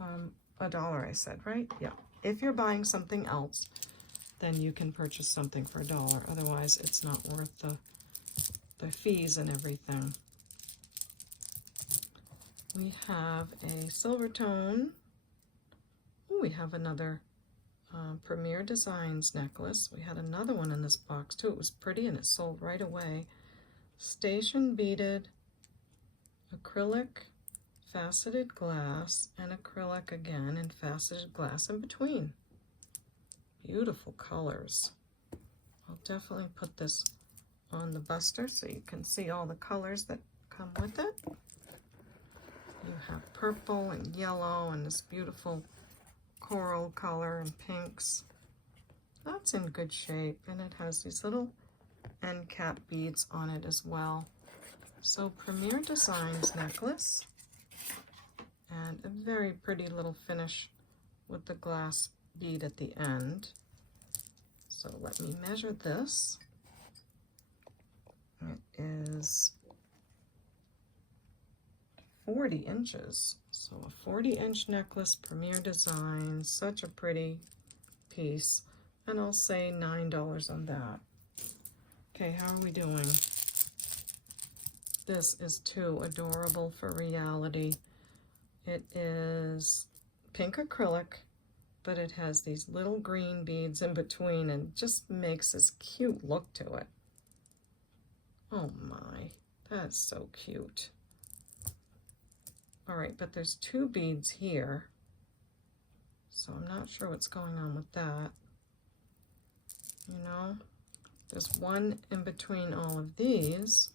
$1 I said, right? Yeah. If you're buying something else, then you can purchase something for $1. Otherwise, it's not worth the the fees and everything. We have a silver tone. Ooh, we have another Premier Designs necklace. We had another one in this box too. It was pretty and it sold right away. Station beaded, acrylic, faceted glass, and acrylic again, and faceted glass in between. Beautiful colors. I'll definitely put this on the buster so you can see all the colors that come with it. You have purple and yellow and this beautiful coral color and pinks. That's in good shape, and it has these little end cap beads on it as well. So Premier Designs necklace, and a very pretty little finish with the glass bead at the end. So let me measure this. It is 40 inches. So a 40-inch necklace, Premier Design, such a pretty piece. And I'll say $9 on that. Okay, how are we doing? This is too adorable for reality. It is pink acrylic, but it has these little green beads in between and just makes this cute look to it. Oh my, that's so cute. All right, but there's two beads here, so I'm not sure what's going on with that. You know, there's one in between all of these,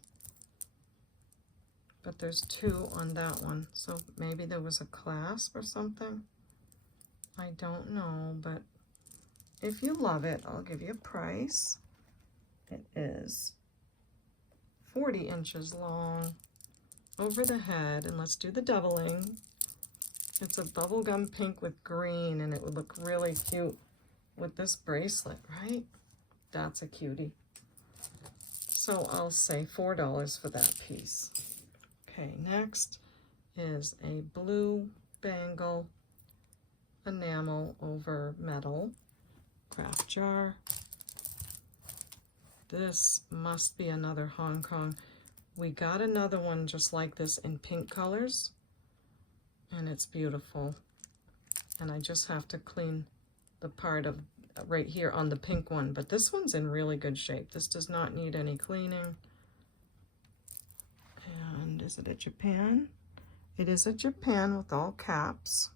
but there's two on that one. So maybe there was a clasp or something. I don't know, but if you love it, I'll give you a price. It is 40 inches long over the head, and let's do the doubling. It's a bubblegum pink with green, and it would look really cute with this bracelet, right? That's a cutie. So I'll say $4 for that piece. Okay, next is a blue bangle enamel over metal craft jar. This must be another Hong Kong. We got another one just like this in pink colors, and it's beautiful. And I just have to clean the part of right here on the pink one, but this one's in really good shape. This does not need any cleaning. And is it a Japan? It is a Japan with all caps,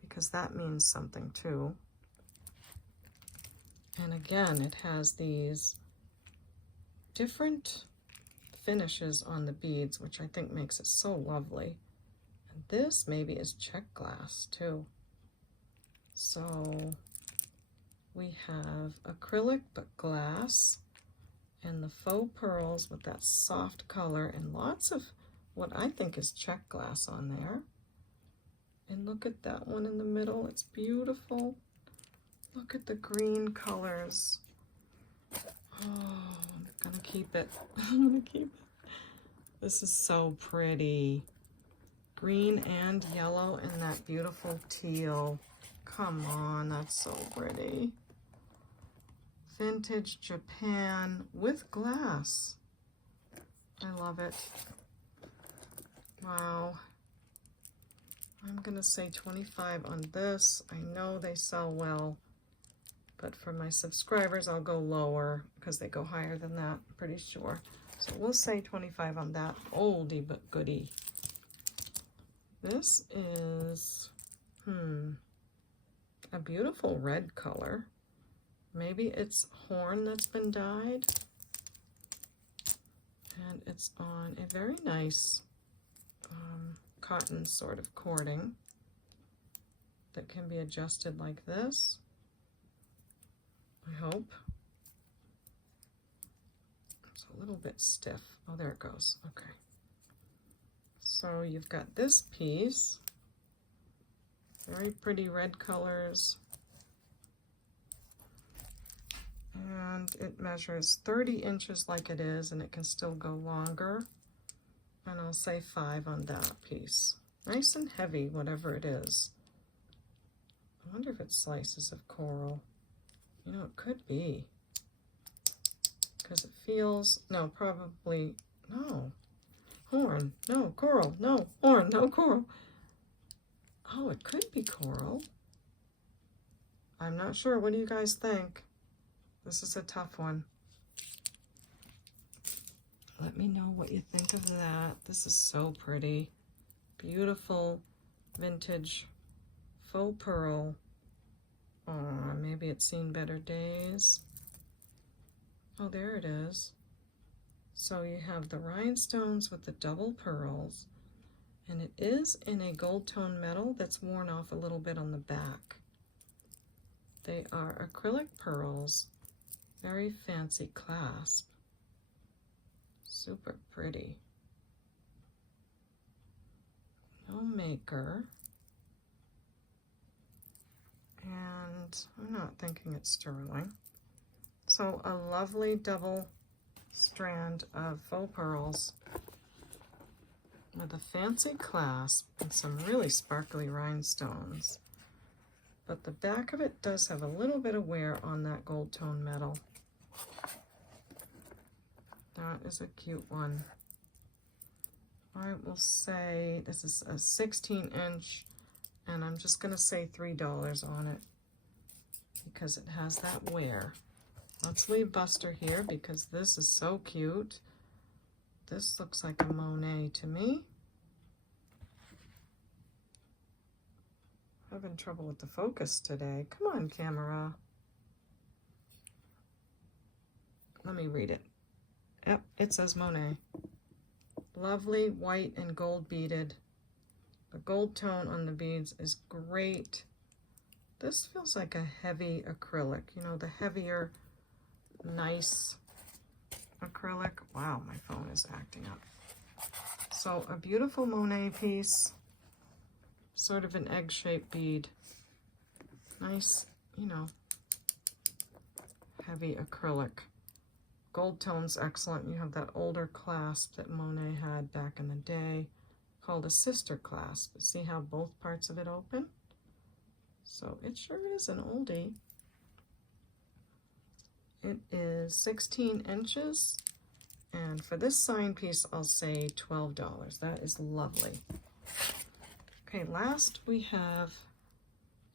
because that means something too. And again, it has these different finishes on the beads, which I think makes it so lovely. And this maybe is check glass too. So we have acrylic but glass, and the faux pearls with that soft color, and lots of what I think is check glass on there. And look at that one in the middle, it's beautiful. Look at the green colors. Oh, I'm gonna keep it. I'm gonna keep it. This is so pretty. Green and yellow and that beautiful teal. Come on, that's so pretty. Vintage Japan with glass. I love it. Wow. I'm gonna say 25 on this. I know they sell well, but for my subscribers, I'll go lower because they go higher than that, I'm pretty sure. So we'll say 25 on that oldie but goodie. This is, a beautiful red color. Maybe it's horn that's been dyed. And it's on a very nice cotton sort of cording that can be adjusted like this, I hope. It's a little bit stiff. Oh, there it goes. Okay. So you've got this piece, very pretty red colors, and it measures 30 inches like it is, and it can still go longer. And I'll say 5 on that piece. Nice and heavy, whatever it is. I wonder if it's slices of coral. You know, it could be. because it feels, no, probably, no, horn, no, coral, no, horn, no, coral. Oh, it could be coral. I'm not sure. What do you guys think? This is a tough one. Let me know what you think of that. This is so pretty. Beautiful vintage faux pearl. Oh, maybe it's seen better days. Oh, there it is. So you have the rhinestones with the double pearls, and it is in a gold tone metal that's worn off a little bit on the back. They are acrylic pearls, very fancy clasp. Super pretty. No maker. And I'm not thinking it's sterling. So a lovely double strand of faux pearls with a fancy clasp and some really sparkly rhinestones. But the back of it does have a little bit of wear on that gold tone metal. That is a cute one. I will say this is a 16-inch, and I'm just going to say $3 on it because it has that wear. Let's leave Buster here because this is so cute. This looks like a Monet to me. Having trouble with the focus today. Come on, camera. Let me read it. Yep, it says Monet. Lovely white and gold beaded. The gold tone on the beads is great. This feels like a heavy acrylic. You know, the heavier, nice acrylic. Wow, my phone is acting up. So a beautiful Monet piece. Sort of an egg-shaped bead. Nice, you know, heavy acrylic. Gold tone's excellent. You have that older clasp that Monet had back in the day called a sister clasp. See how both parts of it open? So it sure is an oldie. It is 16 inches. And for this sign piece, I'll say $12. That is lovely. Okay, last we have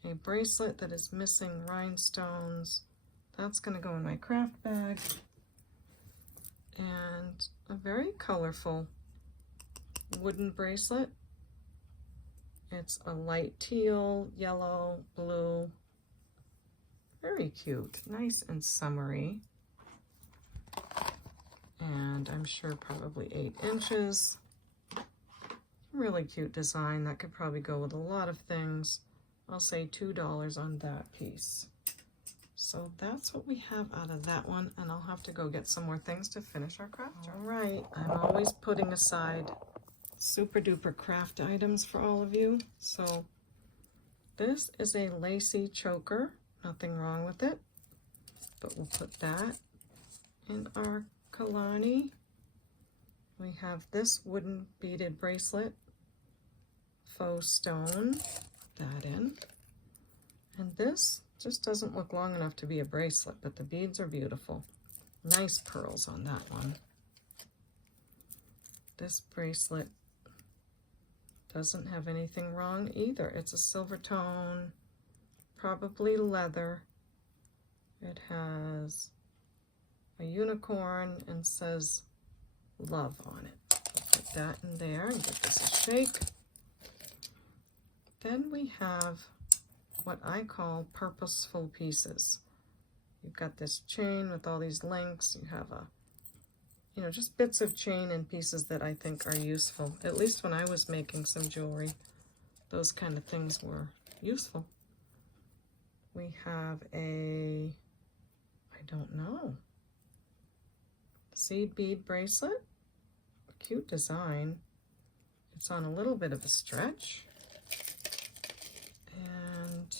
a bracelet that is missing rhinestones. That's going to go in my craft bag. And a very colorful wooden bracelet. It's a light teal, yellow, blue. Very cute. Nice and summery. And I'm sure probably 8 inches. Really cute design. That could probably go with a lot of things. I'll say $2 on that piece. So that's what we have out of that one, and I'll have to go get some more things to finish our craft. All right, I'm always putting aside super duper craft items for all of you. So this is a lacy choker. Nothing wrong with it, but we'll put that in our Kalani. We have this wooden beaded bracelet, faux stone, put that in. And this just doesn't look long enough to be a bracelet, but the beads are beautiful. Nice pearls on that one. This bracelet doesn't have anything wrong either. It's a silver tone, probably leather. It has a unicorn and says love on it. We'll put that in there and give this a shake. Then we have what I call purposeful pieces. You've got this chain with all these links. You have a, you know, just bits of chain and pieces that I think are useful. At least when I was making some jewelry, those kind of things were useful. We have a, I don't know, seed bead bracelet. Cute design. It's on a little bit of a stretch. And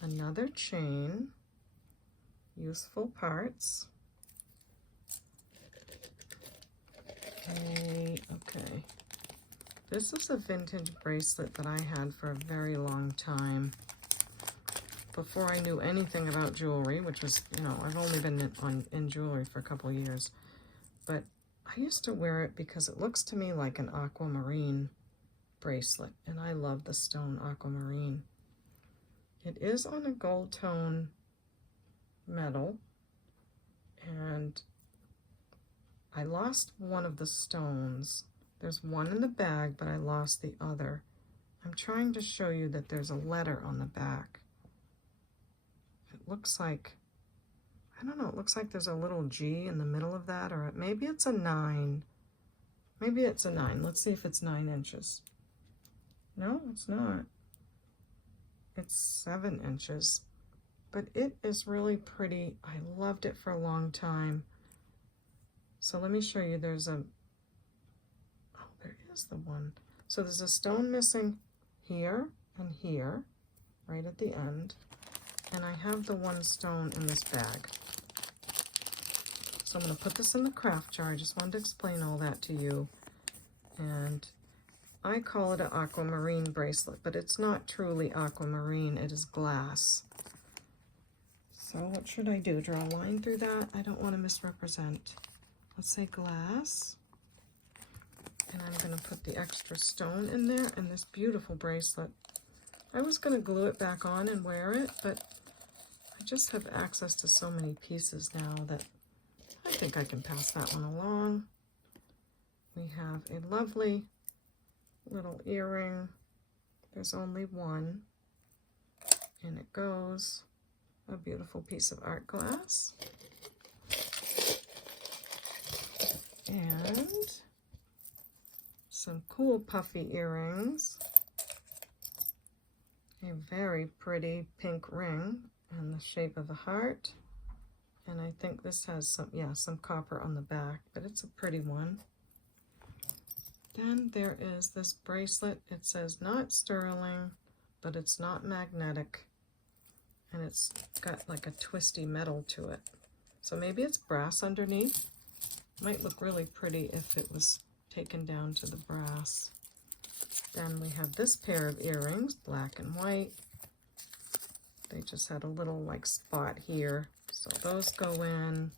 another chain. Useful parts. Okay. This is a vintage bracelet that I had for a very long time. before I knew anything about jewelry, which was, you know, I've only been in jewelry for a couple years, but I used to wear it because it looks to me like an aquamarine bracelet, and I love the stone aquamarine. It is on a gold tone metal, and I lost one of the stones. There's one in the bag, but I lost the other. I'm trying to show you that there's a letter on the back. It looks like, I don't know, it looks like there's a little G in the middle of that, or maybe it's a 9. Maybe it's a 9. Let's see if it's 9 inches. No, it's not. It's 7 inches, but it is really pretty. I loved it for a long time. So let me show you. There's a, oh, there is the one. So there's a stone missing here and here, right at the end. And I have the one stone in this bag. So I'm going to put this in the craft jar. I just wanted to explain all that to you. And I call it an aquamarine bracelet, but it's not truly aquamarine. It is glass. So what should I do? Draw a line through that? I don't want to misrepresent. Let's say glass. And I'm going to put the extra stone in there and this beautiful bracelet. I was going to glue it back on and wear it, but I just have access to so many pieces now that I think I can pass that one along. We have a lovely little earring. There's only one, and it goes a beautiful piece of art glass. And some cool puffy earrings. A very pretty pink ring in the shape of a heart. And I think this has some, yeah, some copper on the back, but it's a pretty one. Then there is this bracelet. It says not sterling, but it's not magnetic. And it's got like a twisty metal to it. So maybe it's brass underneath. Might look really pretty if it was taken down to the brass. Then we have this pair of earrings, black and white. They just had a little like spot here. So those go in.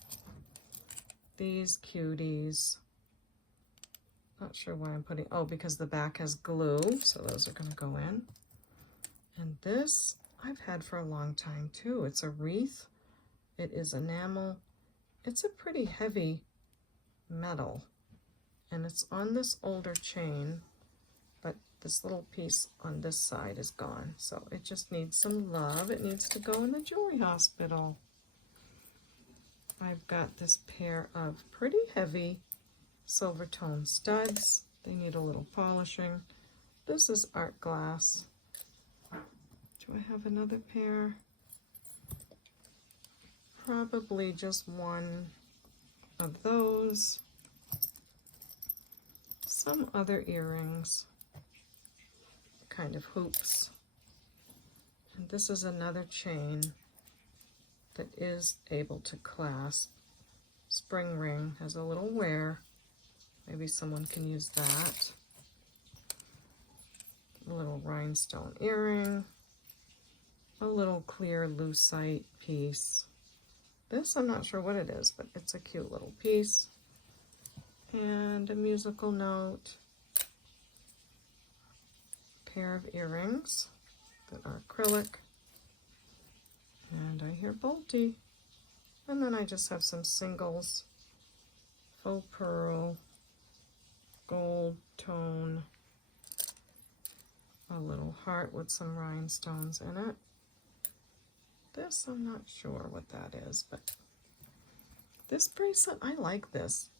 These cuties. Not sure why I'm putting, oh, because the back has glue. So those are going to go in. And this I've had for a long time too. It's a wreath. It is enamel. It's a pretty heavy metal. And it's on this older chain. But this little piece on this side is gone. So it just needs some love. It needs to go in the jewelry hospital. I've got this pair of pretty heavy silver tone studs. They need a little polishing. This is art glass. Do I have another pair? Probably just one of those. Some other earrings. Kind of hoops. And this is another chain that is able to clasp. Spring ring has a little wear. Maybe someone can use that. A little rhinestone earring. A little clear lucite piece. This I'm not sure what it is, but it's a cute little piece. And a musical note. Pair of earrings that are acrylic. And I hear bolty. And then I just have some singles. Faux pearl. Gold tone. A little heart with some rhinestones in it. This, I'm not sure what that is, but this bracelet, I like this.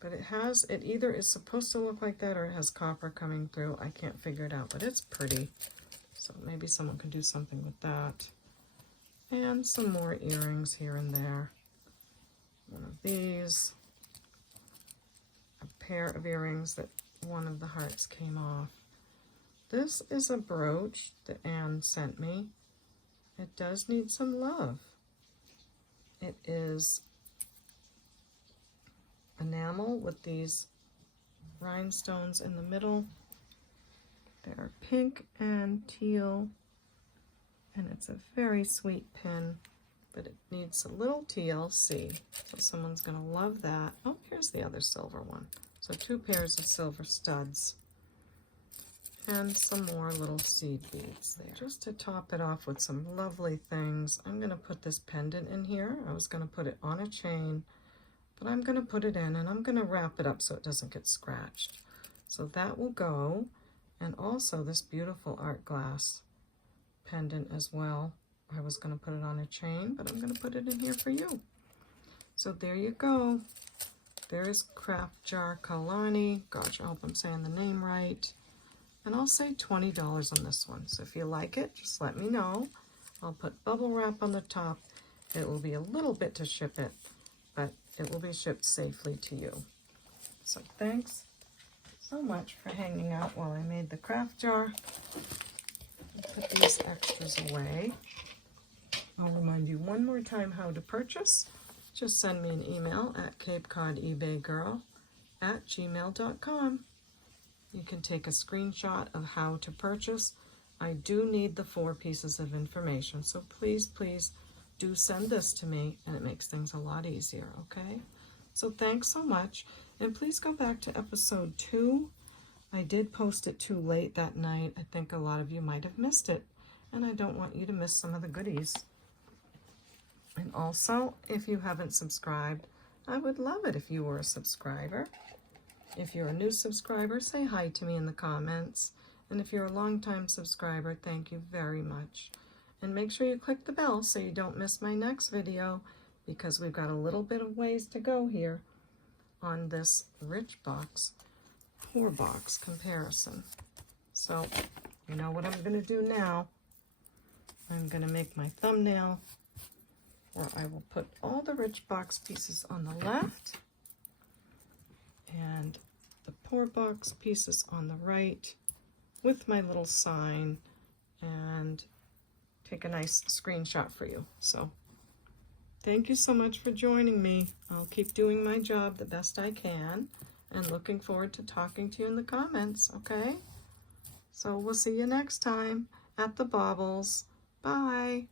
But it either is supposed to look like that or it has copper coming through. I can't figure it out, but it's pretty. So maybe someone can do something with that. And some more earrings here and there. One of these. A pair of earrings that one of the hearts came off. This is a brooch that Anne sent me. It does need some love. It is enamel with these rhinestones in the middle. They're pink and teal And it's a very sweet pin, but it needs a little TLC. So someone's gonna love that. Oh, here's the other silver one. So 2 pairs of silver studs. And some more little seed beads there. Just to top it off with some lovely things, I'm gonna put this pendant in here. I was gonna put it on a chain, but I'm gonna put it in and I'm gonna wrap it up so it doesn't get scratched. So that will go, and also this beautiful art glass pendant as well. I was gonna put it on a chain, but I'm gonna put it in here for you. So there you go. There's Craft Jar Kalani. Gosh, I hope I'm saying the name right. And I'll say $20 on this one. So if you like it, just let me know. I'll put bubble wrap on the top. It will be a little bit to ship it, but it will be shipped safely to you. So thanks so much for hanging out while I made the craft jar. I'll put these extras away. I'll remind you one more time how to purchase. Just send me an email at CapeCodEbayGirl@gmail.com. You can take a screenshot of how to purchase. I do need the 4 pieces of information, so please, please do send this to me, and it makes things a lot easier, okay? So thanks so much, and please go back to episode 2. I did post it too late that night. I think a lot of you might have missed it, and I don't want you to miss some of the goodies. And also, if you haven't subscribed, I would love it if you were a subscriber. If you're a new subscriber, say hi to me in the comments. And if you're a longtime subscriber, thank you very much. And make sure you click the bell so you don't miss my next video, because we've got a little bit of ways to go here on this rich box, poor box comparison. So, you know what I'm going to do now? I'm going to make my thumbnail where I will put all the rich box pieces on the left and the poor box pieces on the right with my little sign, and take a nice screenshot for you. So thank you so much for joining me. I'll keep doing my job the best I can, and looking forward to talking to you in the comments, okay? So we'll see you next time at the Baubles. Bye.